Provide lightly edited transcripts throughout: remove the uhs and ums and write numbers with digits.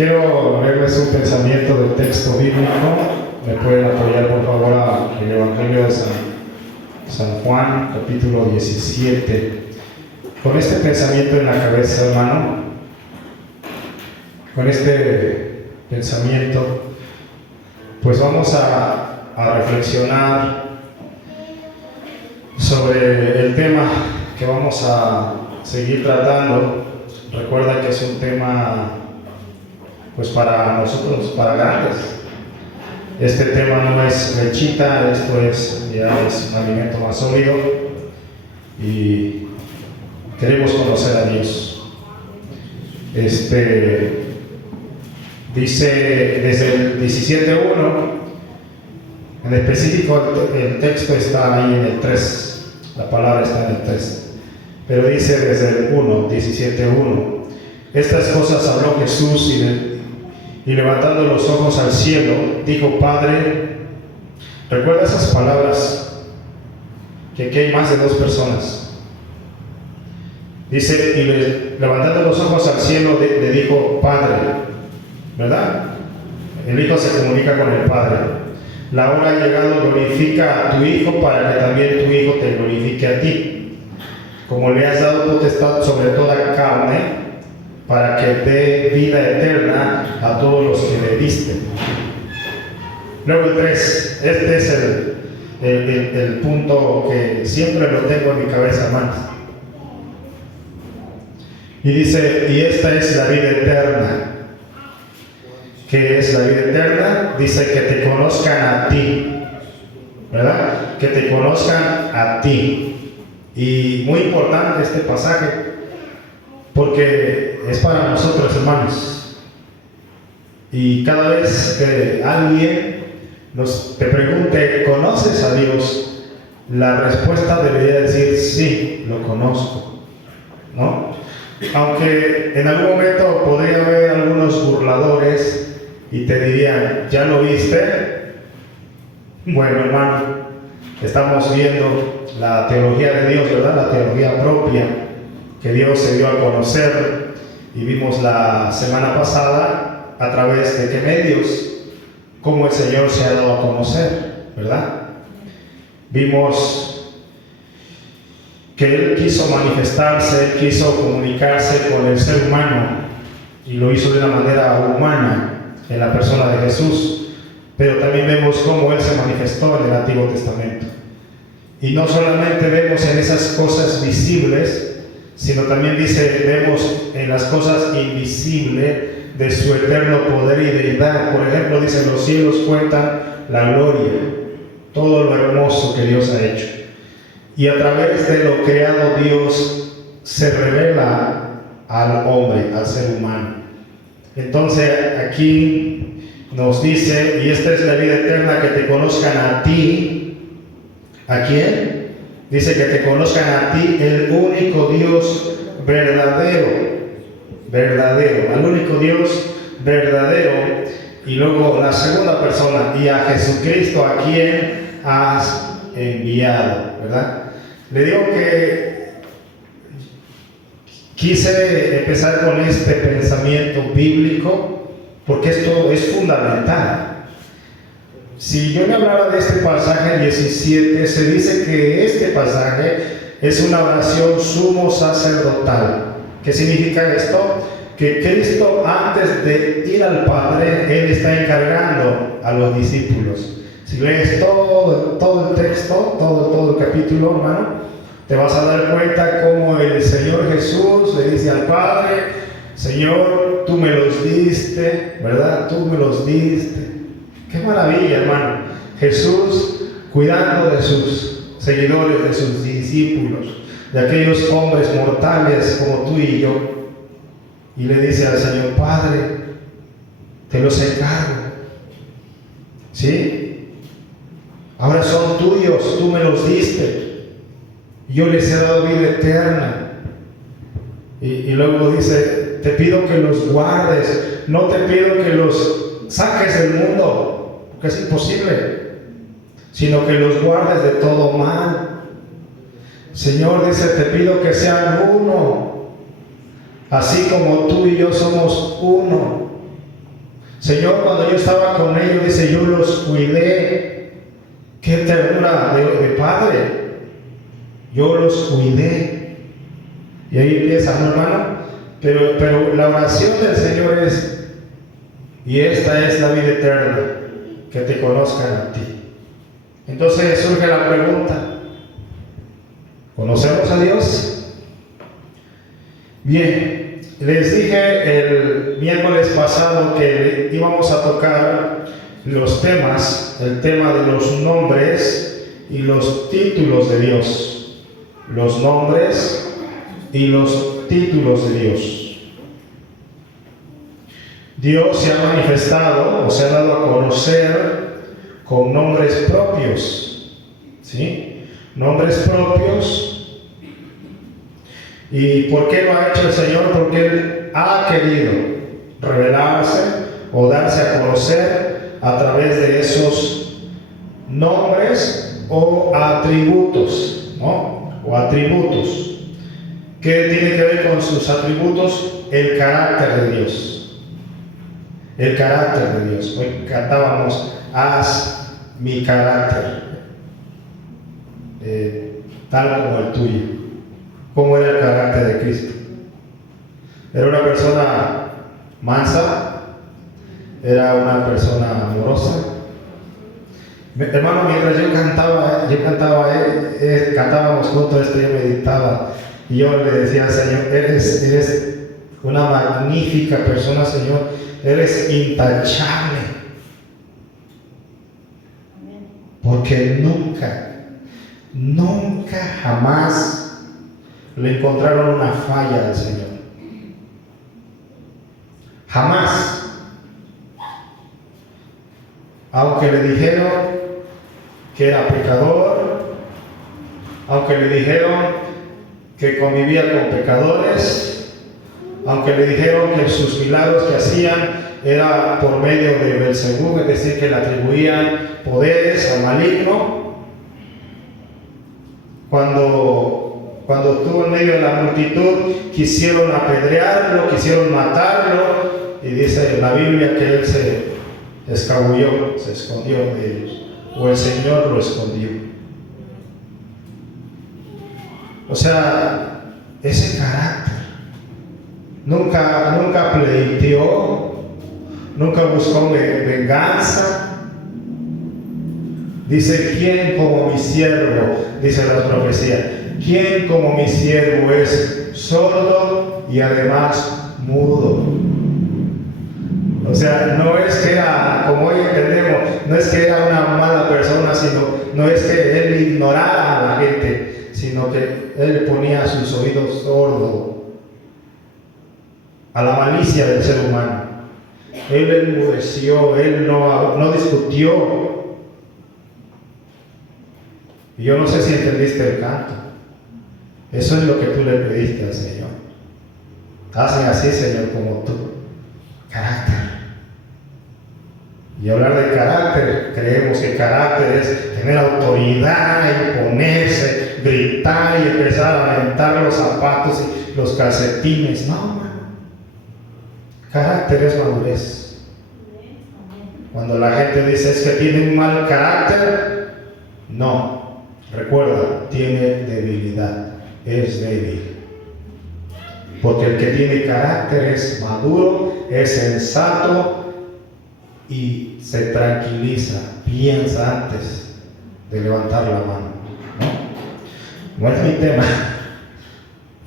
Quiero leerles un pensamiento del texto bíblico. Me pueden apoyar por favor al Evangelio de San Juan, capítulo 17. Con este pensamiento en la cabeza, hermano, con este pensamiento, pues vamos a reflexionar sobre el tema que vamos a seguir tratando. Recuerda que es un tema pues para nosotros, para grandes. Este tema no es lechita, esto ya es un alimento más sólido y queremos conocer a Dios. Dice desde el 17.1, en específico el texto está ahí en el 3, la palabra está en el 3, pero dice desde el 17.1, estas cosas habló Jesús y levantando los ojos al cielo, dijo: Padre, recuerda esas palabras, que aquí hay más de 2 personas. Dice, y levantando los ojos al cielo, le dijo: Padre, ¿verdad? El Hijo se comunica con el Padre. La hora ha llegado, glorifica a tu Hijo, para que también tu Hijo te glorifique a ti. Como le has dado potestad sobre toda carne, para que dé vida eterna a todos los que le diste. Luego el 3, este es el punto que siempre lo tengo en mi cabeza, hermanos. Y dice, y esta es la vida eterna. ¿Qué es la vida eterna? Dice que te conozcan a ti, ¿verdad? Que te conozcan a ti. Y muy importante este pasaje, porque es para nosotros, hermanos. Y cada vez que alguien te pregunte, ¿conoces a Dios?, la respuesta debería decir, sí, lo conozco, ¿no? Aunque en algún momento podría haber algunos burladores y te dirían, ¿ya lo viste? Bueno, hermano, estamos viendo la teología de Dios, ¿verdad? La teología propia que Dios se dio a conocer, y vimos la semana pasada a través de qué medios, cómo el Señor se ha dado a conocer, ¿verdad? Vimos que Él quiso manifestarse, Él quiso comunicarse con el ser humano, y lo hizo de una manera humana en la persona de Jesús, pero también vemos cómo Él se manifestó en el Antiguo Testamento. Y no solamente vemos en esas cosas visibles, sino también vemos en las cosas invisibles de su eterno poder y deidad. Por ejemplo, dice, los cielos cuentan la gloria, todo lo hermoso que Dios ha hecho. Y a través de lo creado, Dios se revela al hombre, al ser humano. Entonces aquí nos dice, y esta es la vida eterna, que te conozcan a ti. ¿A quién? Dice que te conozcan a ti, el único Dios verdadero, al único Dios verdadero. Y luego la segunda persona, y a Jesucristo, a quien has enviado, ¿verdad? Le digo que quise empezar con este pensamiento bíblico porque esto es fundamental. Si yo me hablara de este pasaje 17, se dice que este pasaje es una oración sumo sacerdotal. ¿Qué significa esto? Que Cristo, antes de ir al Padre, Él está encargando a los discípulos. Si lees todo el texto, todo el capítulo, hermano, te vas a dar cuenta cómo el Señor Jesús le dice al Padre: Señor, tú me los diste, ¿verdad? Tú me los diste. ¡Qué maravilla, hermano! Jesús cuidando de sus seguidores, de sus discípulos, de aquellos hombres mortales como tú y yo. Y le dice al Señor: Padre, te los encargo, ¿sí? Ahora son tuyos, tú me los diste, yo les he dado vida eterna. Y luego dice: te pido que los guardes, no te pido que los saques del mundo, que es imposible, sino que los guardes de todo mal. Señor, dice, te pido que sean uno, así como tú y yo somos uno. Señor, cuando yo estaba con ellos, dice, yo los cuidé. Qué ternura de padre. Yo los cuidé. Y ahí empieza, ¿no, hermano? Pero la oración del Señor es, y esta es la vida eterna, que te conozcan a ti. Entonces surge la pregunta, ¿conocemos a Dios? Bien, les dije el miércoles pasado que íbamos a tocar los temas, el tema de los nombres y los títulos de Dios. Los nombres y los títulos de Dios. Dios se ha manifestado o se ha dado a conocer con nombres propios, ¿sí? Nombres propios. ¿Y por qué lo ha hecho el Señor? Porque Él ha querido revelarse o darse a conocer a través de esos nombres o atributos, ¿no? O atributos. ¿Qué tiene que ver con sus atributos? El carácter de Dios. El carácter de Dios. Hoy cantábamos, haz mi carácter tal como el tuyo. ¿Cómo era el carácter de Cristo? Era una persona mansa, era una persona amorosa. Hermano, mientras yo cantábamos juntos esto, yo meditaba y yo le decía, Señor, eres una magnífica persona, Señor, eres intachable. Porque nunca jamás le encontraron una falla al Señor. Jamás. Aunque le dijeron que era pecador, aunque le dijeron que convivía con pecadores, aunque le dijeron que sus milagros que hacían era por medio de Belzebú, es decir, que le atribuían poderes al maligno, cuando estuvo en medio de la multitud, quisieron apedrearlo, quisieron matarlo, y dice la Biblia que él se escabulló, se escondió de ellos, o el Señor lo escondió. O sea, ese carácter, nunca pleiteó, nunca buscó venganza. Dice, ¿quién como mi siervo? Dice la profecía, ¿quién como mi siervo es sordo y además mudo? O sea, no es que era, como hoy entendemos, no es que era una mala persona, sino, no es que él ignorara a la gente, sino que él ponía sus oídos sordos a la malicia del ser humano. Él enmudeció, él no discutió. Y yo no sé si entendiste el canto. Eso es lo que tú le pediste al Señor. Hacen así, Señor, como tú. Carácter. Y hablar de carácter, creemos que carácter es tener autoridad, imponerse, gritar y empezar a aventar los zapatos y los calcetines. No, hermano. Carácter es madurez. Cuando la gente dice es que tiene un mal carácter, no. Recuerda, tiene debilidad, es débil. Porque el que tiene carácter es maduro, es sensato y se tranquiliza, piensa antes de levantar la mano. No es mi tema,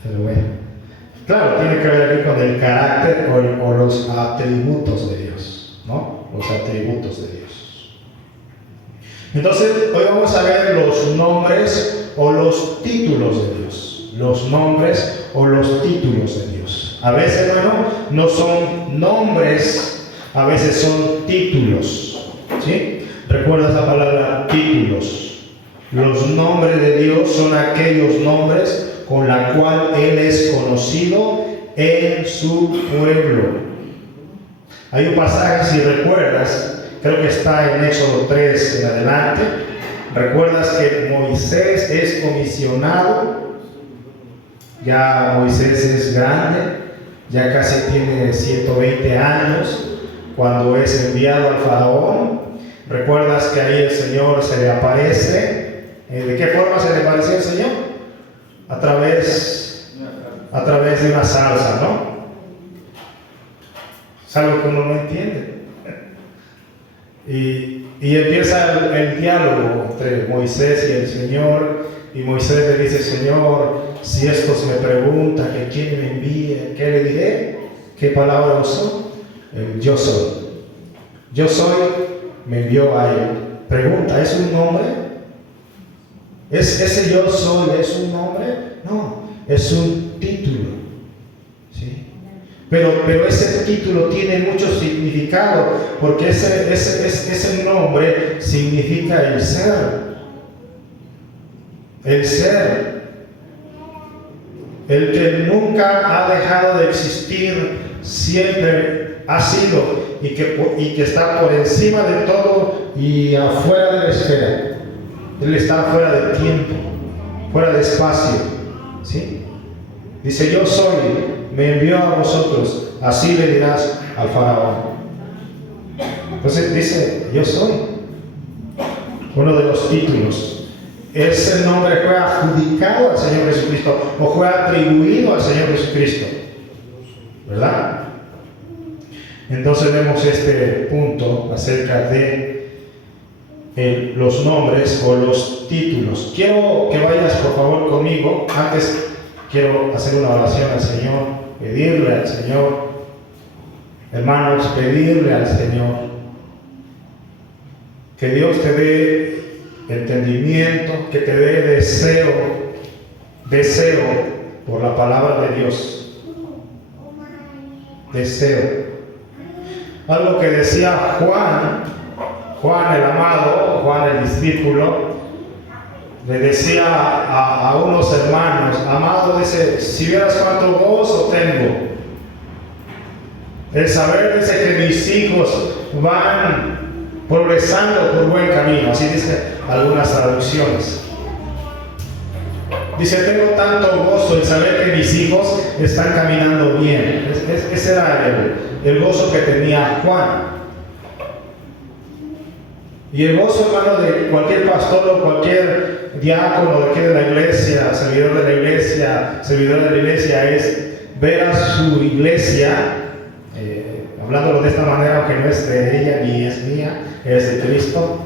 pero bueno. Claro, tiene que ver aquí con el carácter o los atributos de Dios, ¿no? Los atributos de Dios. Entonces, hoy vamos a ver los nombres o los títulos de Dios. Los nombres o los títulos de Dios. A veces, hermano, no son nombres, a veces son títulos. ¿Sí? ¿Recuerdas la palabra títulos? Los nombres de Dios son aquellos nombres con la cual Él es conocido en su pueblo. Hay un pasaje, si recuerdas, creo que está en Éxodo 3 en adelante. Recuerdas que Moisés es comisionado. Ya Moisés es grande, ya casi tiene 120 años. cuando es enviado al faraón. ¿Recuerdas que ahí el Señor se le aparece? ¿De qué forma se le apareció el Señor? A través de una zarza, ¿no? Es algo que uno no entiende. Y empieza el diálogo entre Moisés y el Señor, y Moisés le dice: Señor, si estos me preguntan que quién me envía, ¿qué le diré? ¿Qué palabra usó? Yo soy. Yo soy, me envió a él. Pregunta, ¿es un nombre? ¿Ese yo soy es un nombre? No, es un título. ¿Sí? Pero ese título tiene mucho significado, porque ese nombre significa el ser. El ser. El que nunca ha dejado de existir, siempre ha sido, y que está por encima de todo y afuera de la esfera. Él está fuera de tiempo, fuera de espacio. ¿Sí? Dice: yo soy, me envió a vosotros, así le dirás al faraón. Entonces dice: yo soy. Uno de los títulos. Ese nombre fue adjudicado al Señor Jesucristo, o fue atribuido al Señor Jesucristo, ¿verdad? Entonces vemos este punto acerca de los nombres o los títulos. Quiero que vayas por favor conmigo. Antes quiero hacer una oración al Señor, pedirle al Señor, hermanos, pedirle al Señor que Dios te dé entendimiento, que te dé deseo por la palabra de Dios. Deseo. Algo que decía Juan el amado, Juan el discípulo, le decía a unos hermanos: amado, dice, si vieras cuánto gozo tengo, el saber, dice, que mis hijos van progresando por buen camino. Así dice algunas traducciones. Dice: tengo tanto gozo en saber que mis hijos están caminando bien. Ese era el gozo que tenía Juan. Y el gozo, hermano, de cualquier pastor o cualquier diácono de aquí de la iglesia, servidor de la iglesia, es ver a su iglesia, hablándolo de esta manera, aunque no es de ella ni es mía, es de Cristo.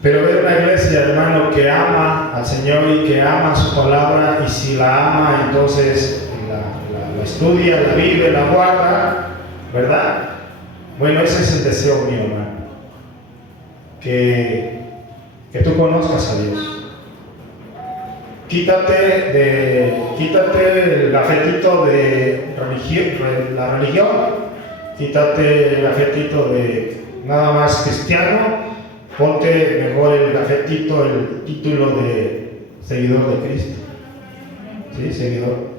Pero ver una iglesia, hermano, que ama al Señor y que ama su palabra, y si la ama, entonces la estudia, la vive, la guarda, ¿verdad? Bueno, ese es el deseo mío, hermano. Que tú conozcas a Dios. Quítate el gafetito de la religión, quítate el gafetito de nada más cristiano, ponte mejor el gafetito, el título de seguidor de Cristo. ¿Sí? Seguidor.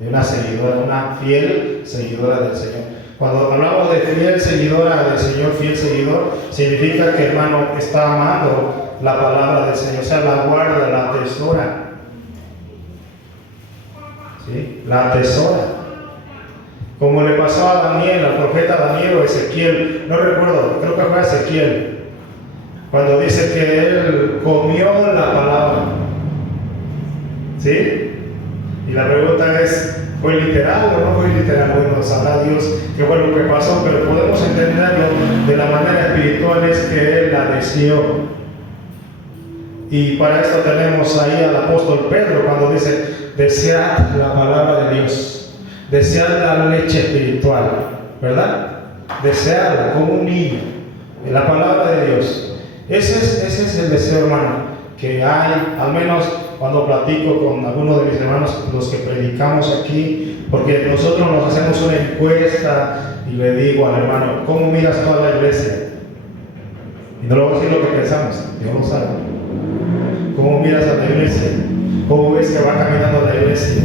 De una seguidora, una fiel seguidora del Señor. Cuando hablamos de fiel seguidora del Señor, fiel seguidor, significa que, hermano, está amando la palabra del Señor, o sea, la guarda, la atesora. ¿Sí? La atesora. Como le pasó a Daniel, al profeta Daniel o Ezequiel, no recuerdo, creo que fue Ezequiel, cuando dice que él comió la palabra. ¿Sí? Y la pregunta es: ¿fue literal o no fue literal? Bueno, sabrá Dios qué fue lo que pasó, pero podemos entenderlo de la manera espiritual, es que él la deseó. Y para esto tenemos ahí al apóstol Pedro cuando dice: desead la palabra de Dios, desead la leche espiritual, ¿verdad? Desearla como un niño, la palabra de Dios. Ese es el deseo, hermano, que hay, al menos cuando platico con algunos de mis hermanos, los que predicamos aquí, porque nosotros nos hacemos una encuesta y le digo al hermano: ¿cómo miras toda la iglesia? Y no le voy a decir lo que pensamos, Dios lo sabe. ¿Cómo miras a la iglesia? ¿Cómo ves que va caminando la iglesia?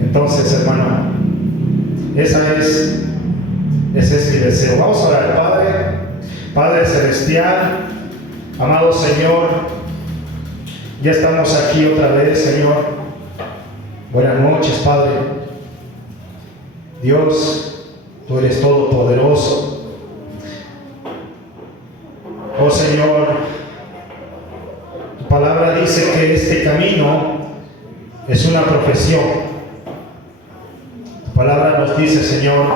Entonces, hermano, ese es mi deseo. Vamos a orar. Padre Celestial, amado Señor, ya estamos aquí otra vez, Señor. Buenas noches, Padre. Dios, tú eres todopoderoso. Oh Señor, tu palabra dice que este camino es una profesión. Tu palabra nos dice, Señor,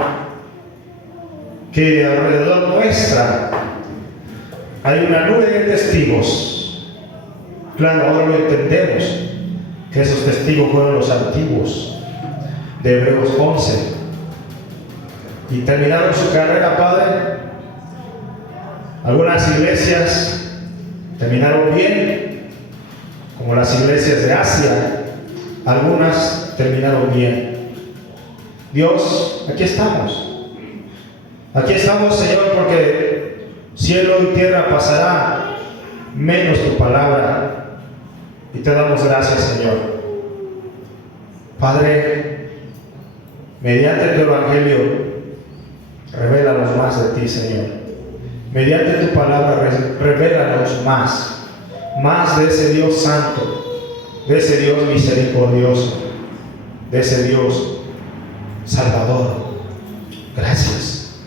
que alrededor nuestra hay una nube de testigos. Claro, ahora lo entendemos, que esos testigos fueron los antiguos de Hebreos 11 y terminaron su carrera, Padre. Algunas iglesias terminaron bien, como las iglesias de Asia. Algunas terminaron bien. Dios, aquí estamos. Aquí estamos, Señor, porque cielo y tierra pasará, menos tu palabra. Y te damos gracias, Señor. Padre, mediante tu evangelio, revélanos más de ti, Señor. Mediante tu palabra, revélanos más de ese Dios santo, de ese Dios misericordioso, de ese Dios salvador. Gracias.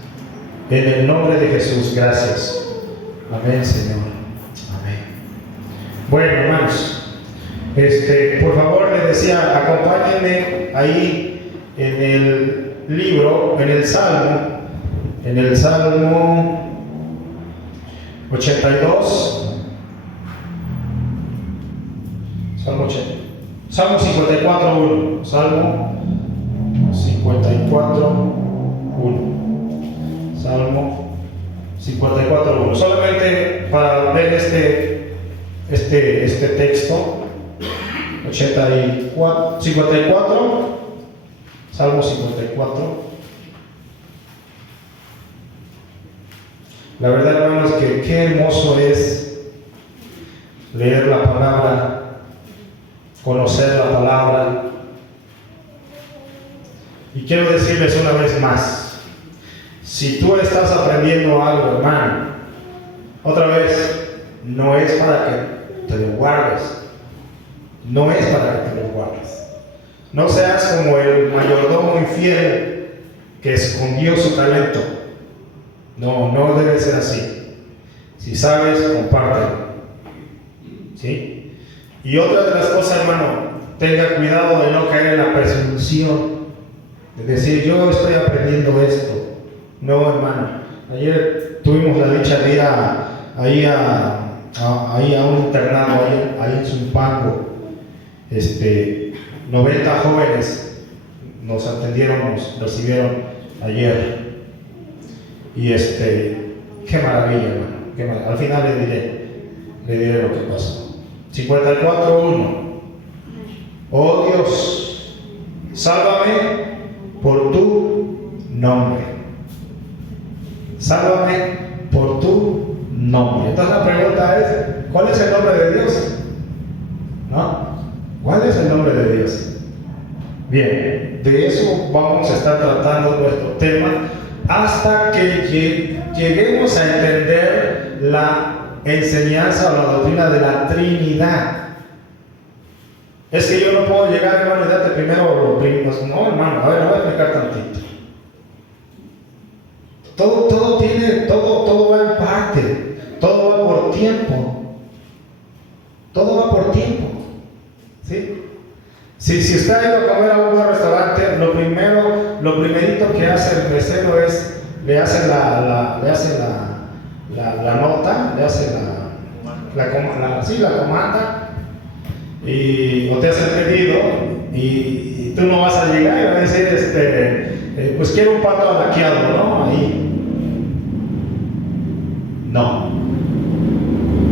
En el nombre de Jesús, gracias. Amén, Señor. Amén. Bueno, hermanos, por favor, les decía, acompáñenme ahí en el libro, en el Salmo 82, Salmo 54.1, Salmo 54.1, Salmo 54.1. Solamente para ver este texto, 54, Salmo 54. La verdad, hermanos, que qué hermoso es leer la palabra, conocer la palabra. Y quiero decirles una vez más, si tú estás aprendiendo algo, hermano, otra vez, no es para que te lo guardes. No es para que te lo guardes. No seas como el mayordomo infiel que escondió su talento. No debe ser así. Si sabes, compártelo. ¿Sí? Y otra de las cosas, hermano, tenga cuidado de no caer en la presunción de decir, yo estoy aprendiendo esto. No, hermano. Ayer tuvimos la dicha de ir ahí a un internado, ahí en Zumpango. 90 jóvenes nos atendieron, nos recibieron ayer. Y qué maravilla, hermano, qué maravilla. Al final le diré lo que pasó. 54.1. Oh Dios, sálvame por tu nombre. Sálvame por tu nombre. Entonces la pregunta es, ¿cuál es el nombre de Dios? ¿No? ¿Cuál es el nombre de Dios? Bien, de eso vamos a estar tratando nuestro tema hasta que lleguemos a entender la enseñanza o la doctrina de la Trinidad. Es que yo no puedo llegar, hermano, y darte primero lo primero. No, hermano, a ver, voy a explicar tantito. Todo va en parte, todo va por tiempo. Todo va por tiempo. ¿Sí? Si usted ha ido a comer a un buen restaurante, lo primerito que hace el mesero es le hace la nota, le hace la comanda, y o te hace el pedido y tú no vas a llegar y vas a decir pues quiero un pato alaqueado, ¿no? Ahí no.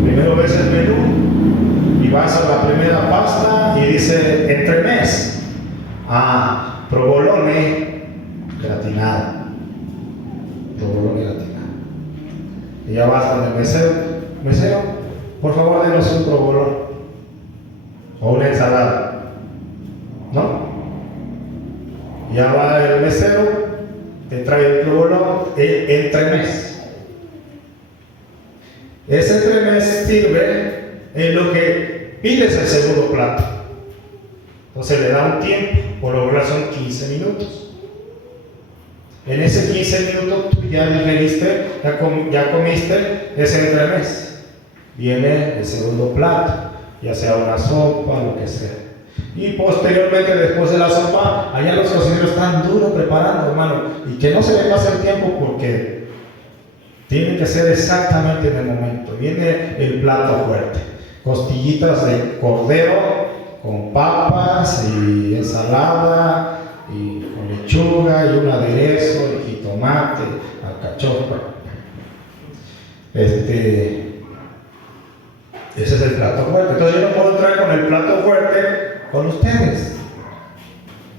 Primero ves el menú y vas a la primera pasta y dice entremés, provolone gratinado, y ya vas con el mesero, por favor denos un provolón o una ensalada, ¿no? Ya va el mesero, te trae el provolón, el entremés. Ese entremés sirve en lo que pides el segundo plato. Entonces le da un tiempo, por lo general son 15 minutos. En ese 15 minutos tú ya digeriste, ya comiste ese entremés. Viene el segundo plato, ya sea una sopa, lo que sea. Y posteriormente, después de la sopa, allá los cocineros están duros preparando, hermano. Y que no se le pase el tiempo porque tiene que ser exactamente en el momento. Viene el plato fuerte. Costillitas de cordero con papas y ensalada y con lechuga y un aderezo y jitomate, alcachofa. Ese es el plato fuerte. Entonces yo no puedo entrar con el plato fuerte con ustedes.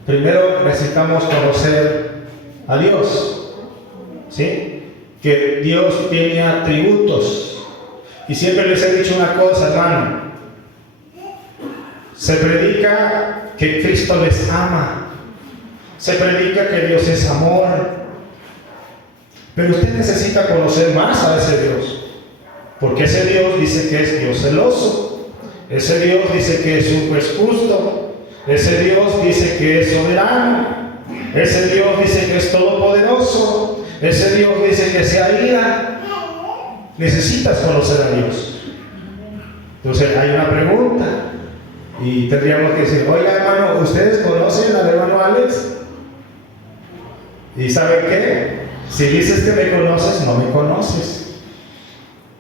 Primero necesitamos conocer a Dios, ¿sí? Que Dios tiene atributos. Y siempre les he dicho una cosa, hermano. Se predica que Cristo les ama. Se predica que Dios es amor. Pero usted necesita conocer más a ese Dios. Porque ese Dios dice que es Dios celoso. Ese Dios dice que es un juez justo. Ese Dios dice que es soberano. Ese Dios dice que es todopoderoso. Ese Dios dice que se aira. Necesitas conocer a Dios. Entonces hay una pregunta. Y tendríamos que decir, oiga hermano, ¿ustedes conocen al hermano Alex? ¿Y saben qué? Si dices que me conoces, no me conoces.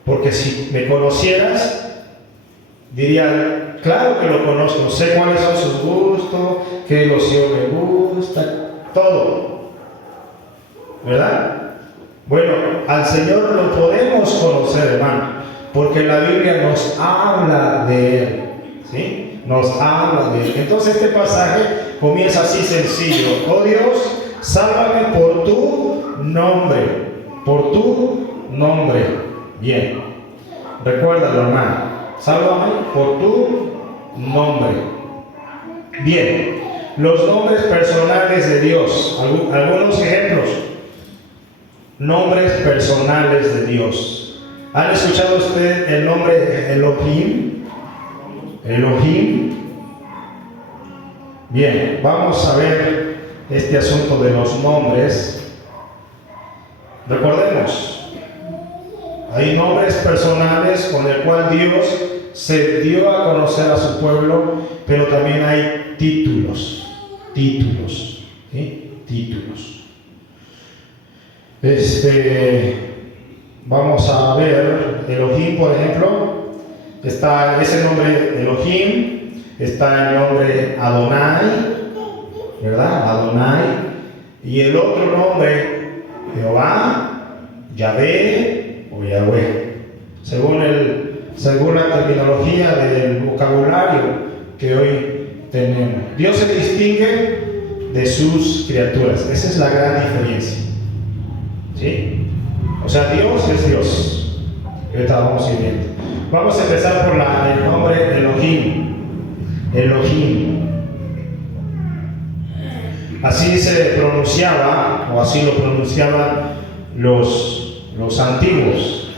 Porque si me conocieras, diría, claro que lo conozco, sé cuáles son sus gustos, qué loción le gusta, todo. ¿Verdad? Bueno, al Señor lo podemos conocer, hermano, porque la Biblia nos habla de Él. ¿Sí? Nos habla de Él. Entonces este pasaje comienza así sencillo. Oh Dios, sálvame por tu nombre. Por tu nombre. Bien. Recuérdalo, hermano. Sálvame por tu nombre. Bien. Los nombres personales de Dios. Algunos ejemplos. Nombres personales de Dios. ¿Han escuchado usted el nombre Elohim? Elohim. Bien, vamos a ver este asunto de los nombres. Recordemos, hay nombres personales con el cual Dios se dio a conocer a su pueblo, pero también hay títulos. Títulos. ¿Sí? Títulos. Vamos a ver Elohim, por ejemplo. Está ese nombre Elohim, está el nombre Adonai, ¿verdad? Adonai. Y el otro nombre, Jehová, Yahvé o Yahweh, según la terminología del vocabulario que hoy tenemos. Dios se distingue de sus criaturas. Esa es la gran diferencia. ¿Sí? O sea, Dios es Dios. Ahorita vamos a ir viendo. Vamos a empezar por el nombre Elohim. Elohim. Así se pronunciaba, o así lo pronunciaban los antiguos.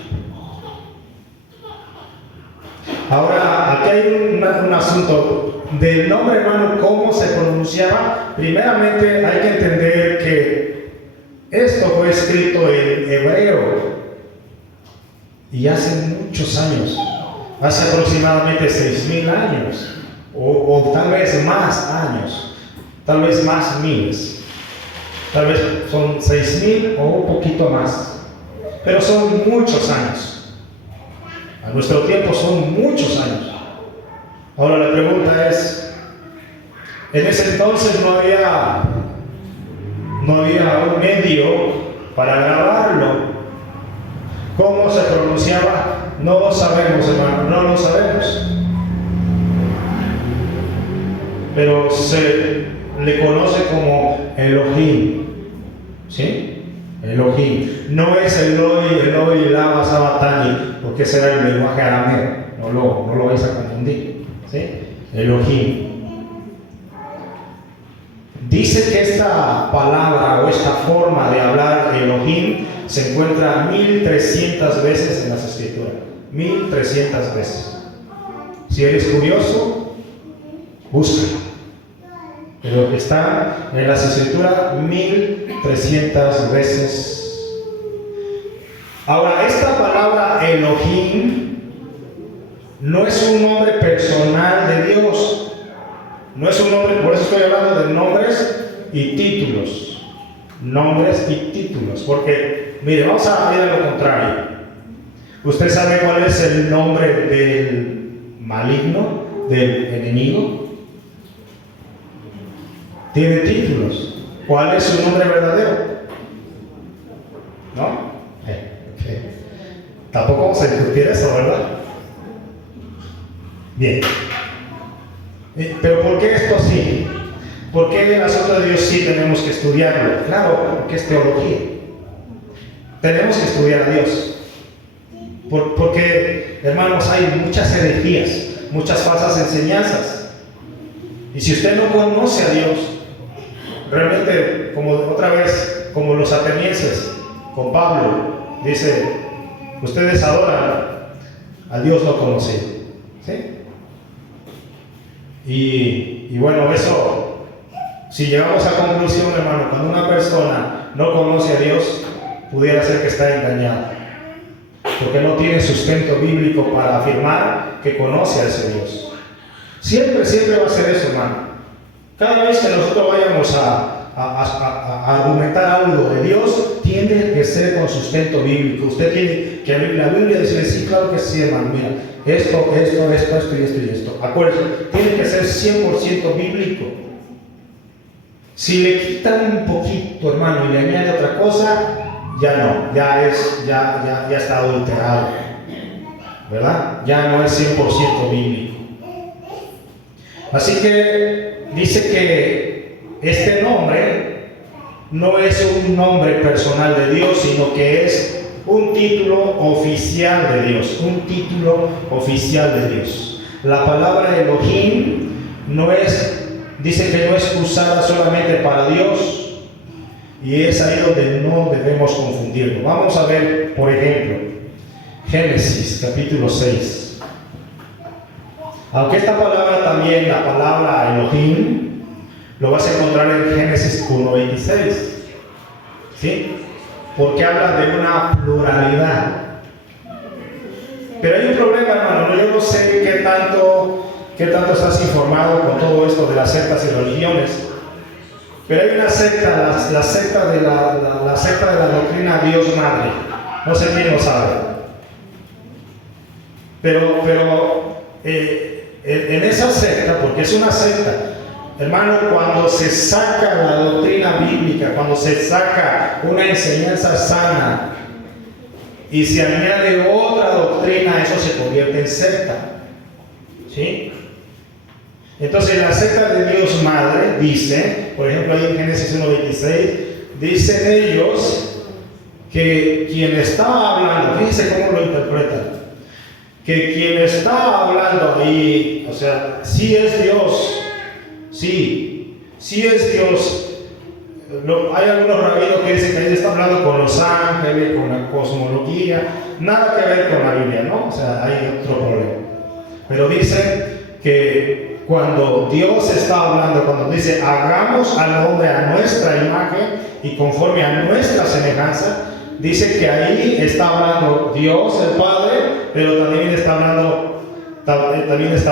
Ahora, aquí hay un asunto del nombre, hermano, cómo se pronunciaba. Primeramente hay que entender que esto fue escrito en hebreo. Y hace muchos años, hace aproximadamente 6,000 años, o tal vez más años, tal vez más miles, tal vez son 6,000 o un poquito más, pero son muchos años. A nuestro tiempo son muchos años. Ahora la pregunta es, en ese entonces no había un medio para grabarlo. ¿Cómo se pronunciaba? No lo sabemos, hermano, no lo sabemos. Pero se le conoce como Elohim. ¿Sí? Elohim. No es Eloi, Lama, Sabatani, porque ese era el lenguaje arameo. No lo vais a confundir. ¿Sí? Elohim. Dice que esta palabra o esta forma de hablar Elohim se encuentra 1300 veces en las Escrituras. 1300 veces. Si eres curioso, búscalo. Pero Está en las Escrituras 1300 veces. Ahora, esta palabra Elohim no es un nombre personal de Dios. No es un nombre, por eso estoy hablando de nombres y títulos. Nombres y títulos. Porque, mire, vamos a ir a lo contrario. ¿Usted sabe cuál es el nombre del maligno, del enemigo? Tiene títulos. ¿Cuál es su nombre verdadero? ¿No? Tampoco vamos a discutir eso, ¿verdad? Bien. Pero ¿por qué esto sí? ¿Por qué el asunto de Dios sí tenemos que estudiarlo? Claro, porque es teología. Tenemos que estudiar a Dios. Porque, hermanos, hay muchas herejías, muchas falsas enseñanzas. Y si usted no conoce a Dios, realmente, como otra vez, como los atenienses, con Pablo, dice, ustedes adoran a Dios no conocido. ¿Sí? Y bueno, eso, si llegamos a conclusión, hermano, cuando una persona no conoce a Dios, pudiera ser que está engañada, porque no tiene sustento bíblico para afirmar que conoce a ese Dios. Siempre va a ser eso, hermano. Cada vez que nosotros vayamos a argumentar algo de Dios, tiene que ser con sustento bíblico. Usted tiene que abrir la Biblia y decirle, sí, claro que sí, hermano, mira, esto y esto. Acuérdense, tiene que ser 100% bíblico. Si le quitan un poquito, hermano, y le añade otra cosa, ya no, ya está adulterado, ¿verdad? Ya no es 100% bíblico. Así que dice que este nombre no es un nombre personal de Dios, sino que es un título oficial de Dios, un título oficial de Dios. La palabra Elohim dice que no es usada solamente para Dios, y es ahí donde no debemos confundirlo. Vamos a ver, por ejemplo, Génesis capítulo 6. Aunque esta palabra también, la palabra Elohim, lo vas a encontrar en Génesis 1:26, ¿sí? Porque habla de una pluralidad. Pero hay un problema, hermano. Yo no sé qué tanto estás informado con todo esto de las sectas y religiones. Pero hay una secta, la secta de la doctrina Dios Madre. No sé quién lo sabe. Pero en esa secta, porque es una secta, hermano, cuando se saca la doctrina bíblica, cuando se saca una enseñanza sana y se añade otra doctrina, eso se convierte en secta. ¿Sí? Entonces la secta de Dios Madre dice, por ejemplo ahí en Génesis 1:26, dicen ellos que quien estaba hablando, fíjense cómo lo interpretan, que quien está hablando ahí, o sea, sí es Dios, sí es Dios. Hay algunos rabinos que dicen que ahí está hablando con los ángeles, con la cosmología, nada que ver con la Biblia, ¿no? O sea, hay otro problema. Pero dicen que cuando Dios está hablando, cuando dice hagamos al hombre a nuestra imagen y conforme a nuestra semejanza, dice que ahí está hablando Dios el Padre, pero también está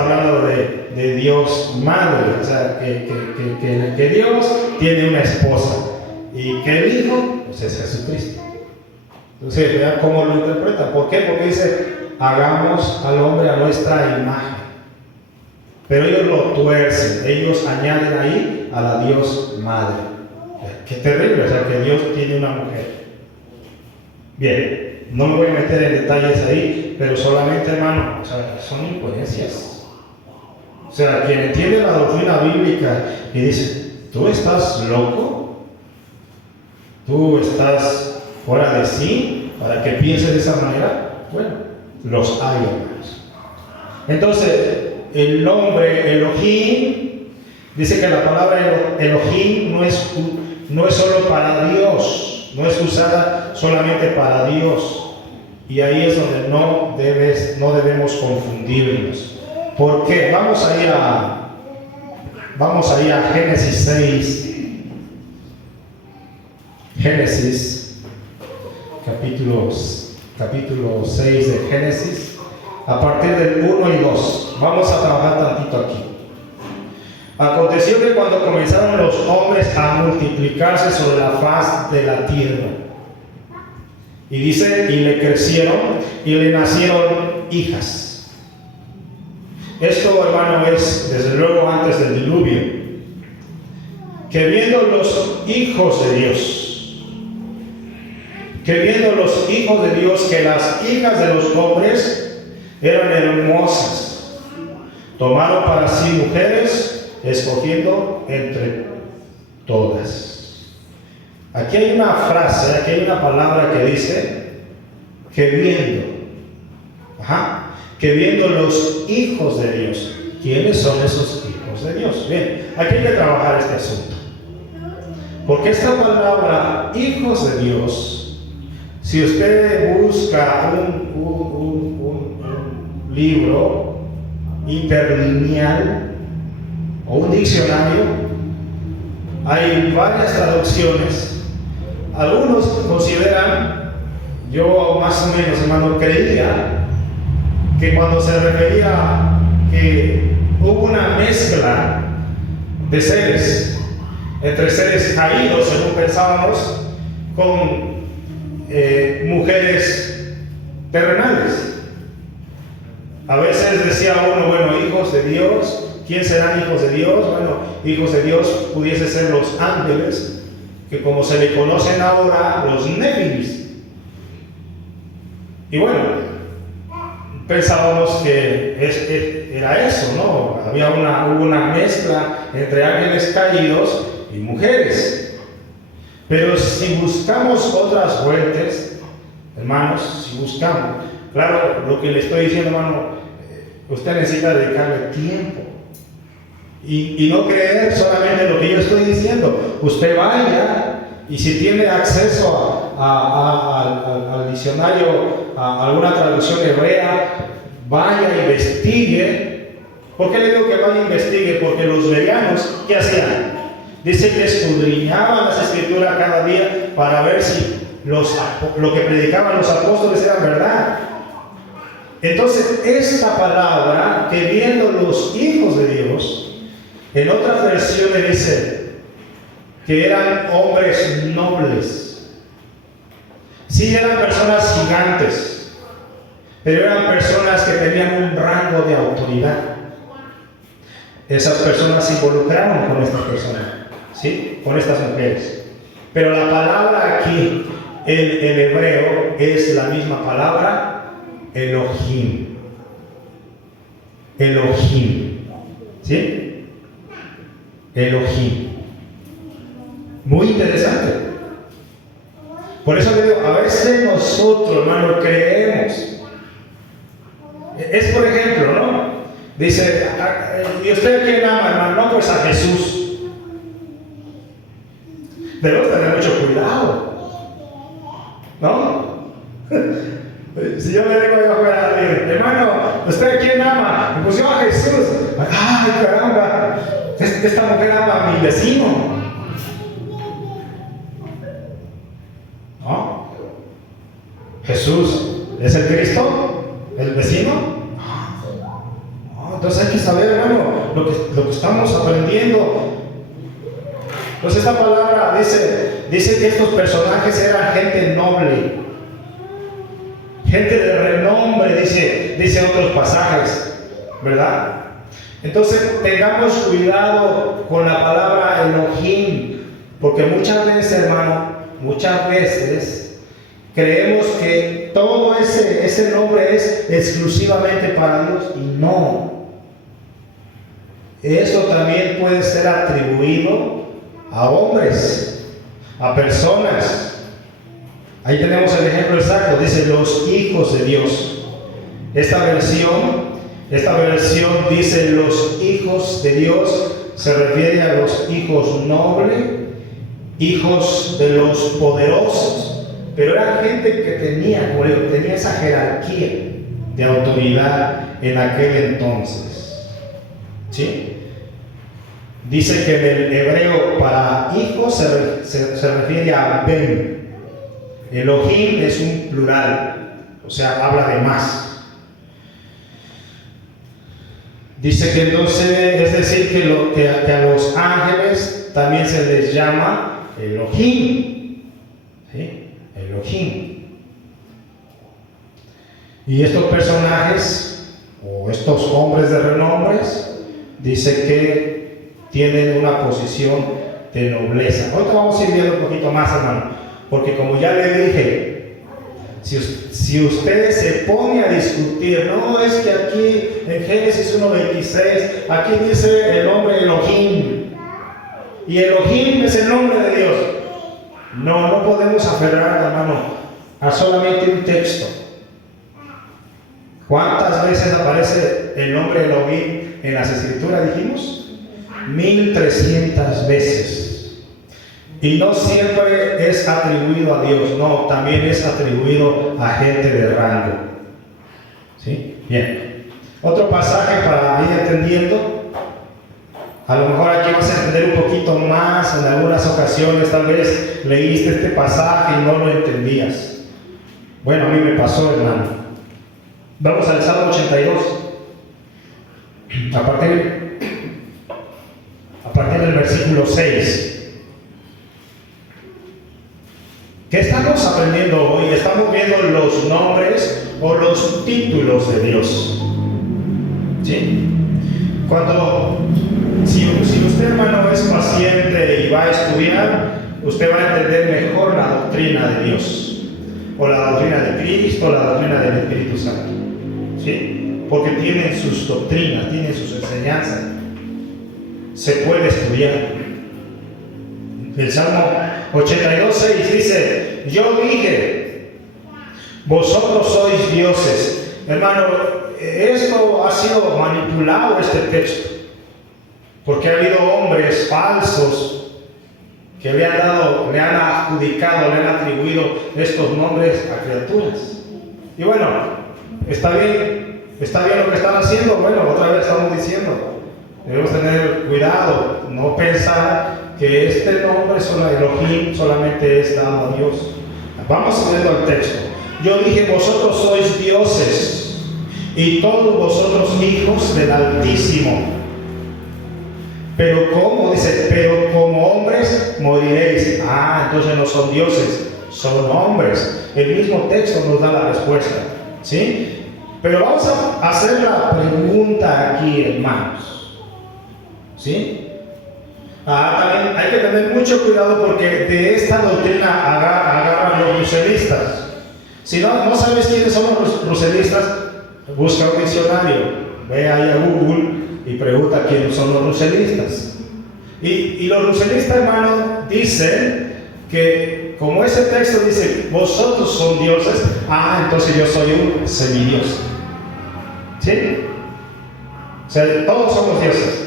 hablando de Dios Madre, o sea, que Dios tiene una esposa y que el Hijo pues es Jesucristo. Entonces, vean cómo lo interpreta. ¿Por qué? Porque dice hagamos al hombre a nuestra imagen. Pero ellos lo tuercen, ellos añaden ahí a la Dios Madre. Qué terrible, o sea, que Dios tiene una mujer. Bien, no me voy a meter en detalles ahí, pero solamente, hermano, o sea, son incoherencias. O sea, quien entiende la doctrina bíblica y dice, ¿tú estás loco? ¿Tú estás fuera de sí para que pienses de esa manera? Bueno, los hay, hermanos. Entonces, el nombre Elohim, dice que la palabra Elohim no es solo para Dios, no es usada solamente para Dios. Y ahí es donde no debemos confundirnos. ¿Por qué? Vamos a ir Vamos ahí a Génesis 6. Génesis, capítulo 6 de Génesis, a partir del 1 y 2. Vamos a trabajar tantito aquí. Aconteció que cuando comenzaron los hombres a multiplicarse sobre la faz de la tierra, y dice, y le crecieron y le nacieron hijas. Esto, hermano, es desde luego antes del diluvio. Que viendo los hijos de Dios, que las hijas de los hombres eran hermosas, tomaron para sí mujeres, escogiendo entre todas. Aquí hay una frase, aquí hay una palabra que dice, que viendo los hijos de Dios. ¿Quiénes son esos hijos de Dios? Bien, aquí hay que trabajar este asunto. Porque esta palabra, hijos de Dios, si usted busca un libro interlineal o un diccionario, hay varias traducciones. Algunos consideran, yo más o menos, hermano, creía que cuando se refería que hubo una mezcla de seres, entre seres caídos, según pensábamos, con mujeres terrenales. A veces decía uno, bueno, hijos de Dios, ¿quién serán hijos de Dios? Bueno, hijos de Dios pudiese ser los ángeles, que como se le conocen ahora, los néfilis. Y bueno, pensábamos que era eso, ¿no? Hubo una mezcla entre ángeles caídos y mujeres. Pero si buscamos otras fuentes, hermanos, si buscamos, claro, lo que le estoy diciendo, hermano, usted necesita dedicarle tiempo y no creer solamente lo que yo estoy diciendo. Usted vaya y si tiene acceso al diccionario, a alguna traducción hebrea, vaya e investigue. ¿Por qué le digo que vaya e investigue? Porque los bereanos, ¿qué hacían? Dice que escudriñaban las escrituras cada día para ver si lo que predicaban los apóstoles era verdad. Entonces, esta palabra, que viendo los hijos de Dios, en otras versiones dice que eran hombres nobles. Sí, eran personas gigantes, pero eran personas que tenían un rango de autoridad. Esas personas se involucraron con estas personas, ¿sí? Con estas mujeres. Pero la palabra aquí en hebreo es la misma palabra Elohim. Elohim. ¿Sí? Elohim. Muy interesante. Por eso le digo, a veces nosotros, hermano, creemos. Es por ejemplo, ¿no? Dice, ¿y usted quién ama, hermano? No, pues a Jesús. Debemos tener mucho cuidado, ¿no? Si yo le digo yo afuera, hermano, ¿usted quién ama? Pues yo a Jesús. Ay, caramba, esta mujer ama a mi vecino, ¿no? Jesús es el Cristo, el vecino. No, entonces hay que saber, hermano, lo que estamos aprendiendo. Entonces esta palabra dice que estos personajes eran gente noble, gente de renombre, dice otros pasajes, ¿verdad? Entonces tengamos cuidado con la palabra Elohim, porque muchas veces, hermano, creemos que todo ese nombre es exclusivamente para Dios, y no. Eso también puede ser atribuido a hombres, a personas. Ahí tenemos el ejemplo exacto, dice los hijos de Dios. Esta versión dice los hijos de Dios, se refiere a los hijos nobles, hijos de los poderosos, pero era gente que tenía esa jerarquía de autoridad en aquel entonces. ¿Sí? Dice que en el hebreo para hijo se refiere a Ben. Elohim es un plural, o sea, habla de más. Dice que entonces, es decir, que a los ángeles también se les llama Elohim. ¿Sí? Elohim. Y estos personajes, o estos hombres de renombres, dice que tienen una posición de nobleza. Ahorita vamos a ir viendo un poquito más, hermano, porque como ya le dije, si usted se pone a discutir, no, es que aquí en Génesis 1:26, aquí dice el nombre Elohim, y Elohim es el nombre de Dios. No podemos aferrar, hermano, a solamente un texto. ¿Cuántas veces aparece el nombre Elohim en las Escrituras, dijimos? 1300 veces. Y no siempre es atribuido a Dios, no, también es atribuido a gente de rango. ¿Sí? Bien. Otro pasaje para ir entendiendo. A lo mejor aquí vas a entender un poquito más. En algunas ocasiones tal vez leíste este pasaje y no lo entendías. Bueno, a mí me pasó, hermano. Vamos al Salmo 82. A partir del versículo 6. ¿Qué estamos aprendiendo hoy? Estamos viendo los nombres o los títulos de Dios. ¿Sí? Si usted, hermano, es paciente y va a estudiar, usted va a entender mejor la doctrina de Dios, o la doctrina de Cristo, o la doctrina del Espíritu Santo. ¿Sí? Porque tienen sus doctrinas, tienen sus enseñanzas. Se puede estudiar. El Salmo 82:6 dice: yo dije, vosotros sois dioses. Hermano, esto ha sido manipulado, este texto, porque ha habido hombres falsos que le han adjudicado, le han atribuido estos nombres a criaturas. Y bueno, está bien lo que están haciendo. Bueno, otra vez estamos diciendo, debemos tener cuidado, no pensar que este nombre Elohim solamente es dado a Dios. Vamos a ver el texto. Yo dije, vosotros sois dioses y todos vosotros hijos del Altísimo. Pero ¿cómo? Dice, pero como hombres moriréis. Entonces no son dioses, son hombres. El mismo texto nos da la respuesta. ¿Sí? Pero vamos a hacer la pregunta aquí, hermanos. ¿Sí? También hay que tener mucho cuidado, porque de esta doctrina agarran los ruselistas. Si no sabes quiénes son los ruselistas, busca un diccionario, ve ahí a Google y pregunta quiénes son los ruselistas. Y los ruselistas, hermano, dicen que como ese texto dice, vosotros son dioses, entonces yo soy un semidios. ¿Sí? O sea, todos somos dioses.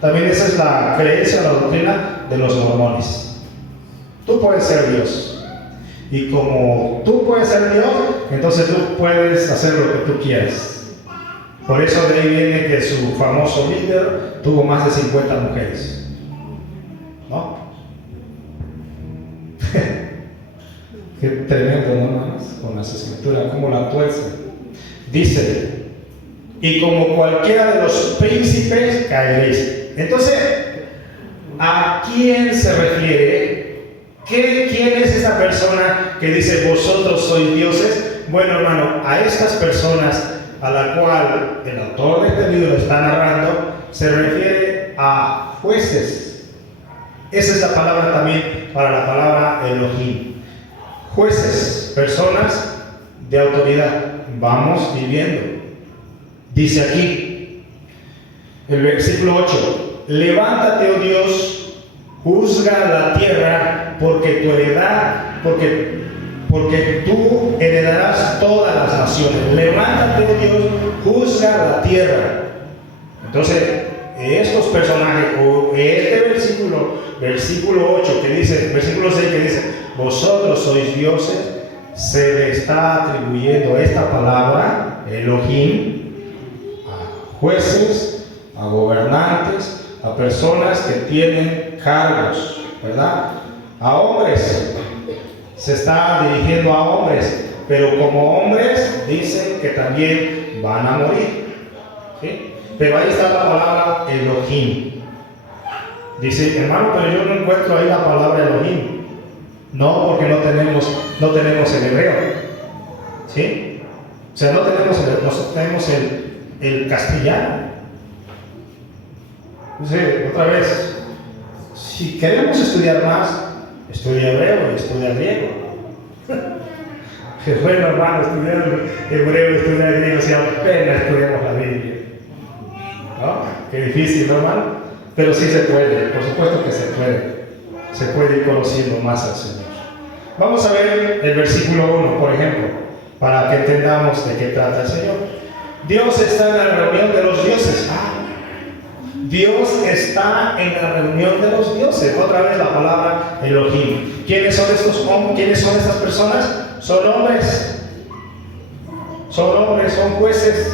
También esa es la creencia, la doctrina de los mormones. Tú puedes ser Dios. Y como tú puedes ser Dios, entonces tú puedes hacer lo que tú quieras. Por eso de ahí viene que su famoso líder tuvo más de 50 mujeres. ¿No? Qué tremendo, ¿no, hermanos? Con las escrituras, como la tuerce. Dice: y como cualquiera de los príncipes caeréis. Entonces, ¿a quién se refiere? ¿Quién es esta persona que dice vosotros sois dioses? Bueno, hermano, a estas personas a la cual el autor de este libro está narrando, se refiere a jueces. Esa es la palabra también para la palabra Elohim. Jueces, personas de autoridad. Vamos viviendo. Dice aquí, el versículo 8: levántate, oh Dios, juzga la tierra, porque tú heredarás todas las naciones. Levántate, oh Dios, juzga la tierra. Entonces, estos personajes, o este versículo 8 que dice, versículo 6 que dice, vosotros sois dioses, se le está atribuyendo esta palabra, Elohim, a jueces, a gobernantes, a personas que tienen cargos, ¿verdad? A hombres, se está dirigiendo a hombres, pero como hombres dicen que también van a morir, ¿sí? Pero ahí está la palabra Elohim. Dice, hermano, pero yo no encuentro ahí la palabra Elohim. No, porque no tenemos el hebreo, ¿sí? O sea, no tenemos el castellano. Entonces, otra vez, si queremos estudiar más, estudia hebreo y estudia griego. Es bueno, hermano, estudiar hebreo y estudiar griego si apenas estudiamos la Biblia, ¿no? Qué difícil, ¿no, hermano? Pero sí se puede, por supuesto que se puede. Se puede ir conociendo más al Señor. Vamos a ver el versículo 1, por ejemplo, para que entendamos de qué trata el Señor. Dios está en la reunión de los dioses. Dios está en la reunión de los dioses. Otra vez la palabra Elohim. ¿Quiénes son estos hombres? ¿Quiénes son estas personas? Son hombres. Son hombres, son jueces.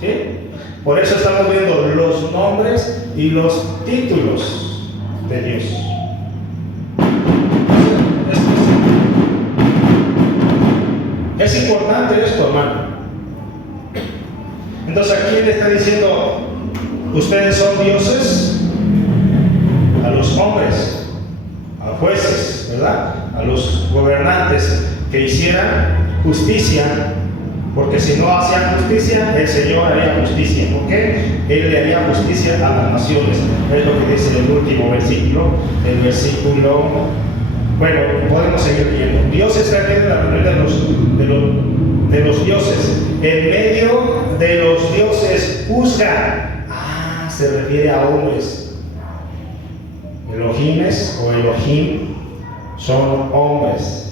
¿Sí? Por eso estamos viendo los nombres y los títulos de Dios. Es importante esto, hermano. Entonces aquí le está diciendo, ustedes son dioses a los hombres, a jueces, ¿verdad? A los gobernantes que hicieran justicia, porque si no hacían justicia, el Señor haría justicia. ¿Por qué? Él le haría justicia a las naciones. Es lo que dice el último versículo, el versículo. Bueno, podemos seguir viendo. Dios está en la reunión de los dioses. En medio de los dioses juzga. Se refiere a hombres. Elohimes o Elohim son hombres.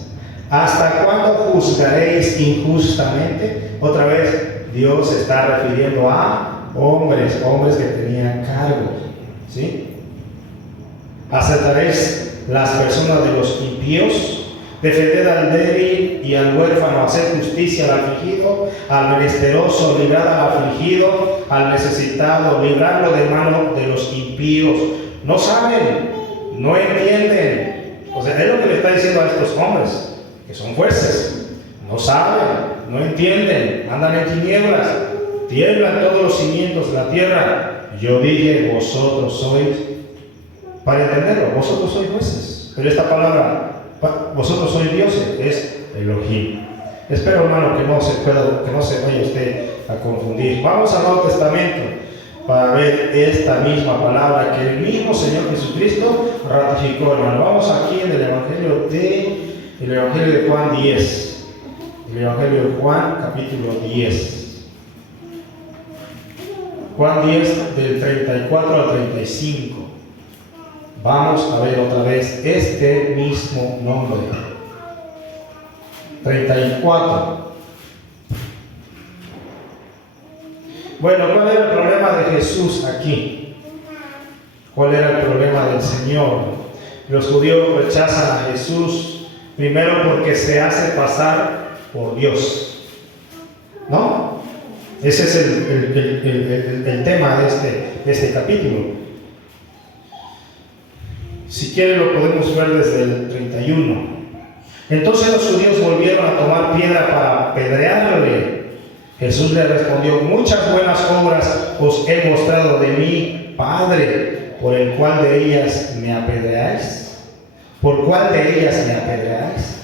¿Hasta cuándo juzgaréis injustamente? Otra vez, Dios se está refiriendo a hombres que tenían cargos, ¿sí? ¿Aceptaréis las personas de los impíos? Defended al débil y al huérfano, hacer justicia al afligido, al menesteroso, librar al afligido, al necesitado, librarlo de mano de los impíos. No saben, no entienden. O sea, es lo que le está diciendo a estos hombres, que son jueces. No saben, no entienden, andan en tinieblas, tiemblan todos los cimientos de la tierra. Yo dije, vosotros sois, para entenderlo, vosotros sois jueces. Pero esta palabra, vosotros sois dioses, es Elohim. Espero, hermano, que no se vaya usted a confundir. Vamos al Nuevo Testamento para ver esta misma palabra que el mismo Señor Jesucristo ratificó, hermano. Vamos aquí en el Evangelio de Juan 10. El Evangelio de Juan, capítulo 10. Juan 10, del 34 al 35. Vamos a ver otra vez este mismo nombre. 34. Bueno, ¿cuál era el problema de Jesús aquí? ¿Cuál era el problema del Señor? Los judíos rechazan a Jesús, primero porque se hace pasar por Dios, ¿no? Ese es el tema de este capítulo. Si quiere lo podemos ver desde el 31. Entonces los judíos volvieron a tomar piedra para apedrearle. Jesús le respondió: muchas buenas obras os he mostrado de mi Padre, ¿por el cual de ellas me apedreáis? ¿Por cuál de ellas me apedreáis?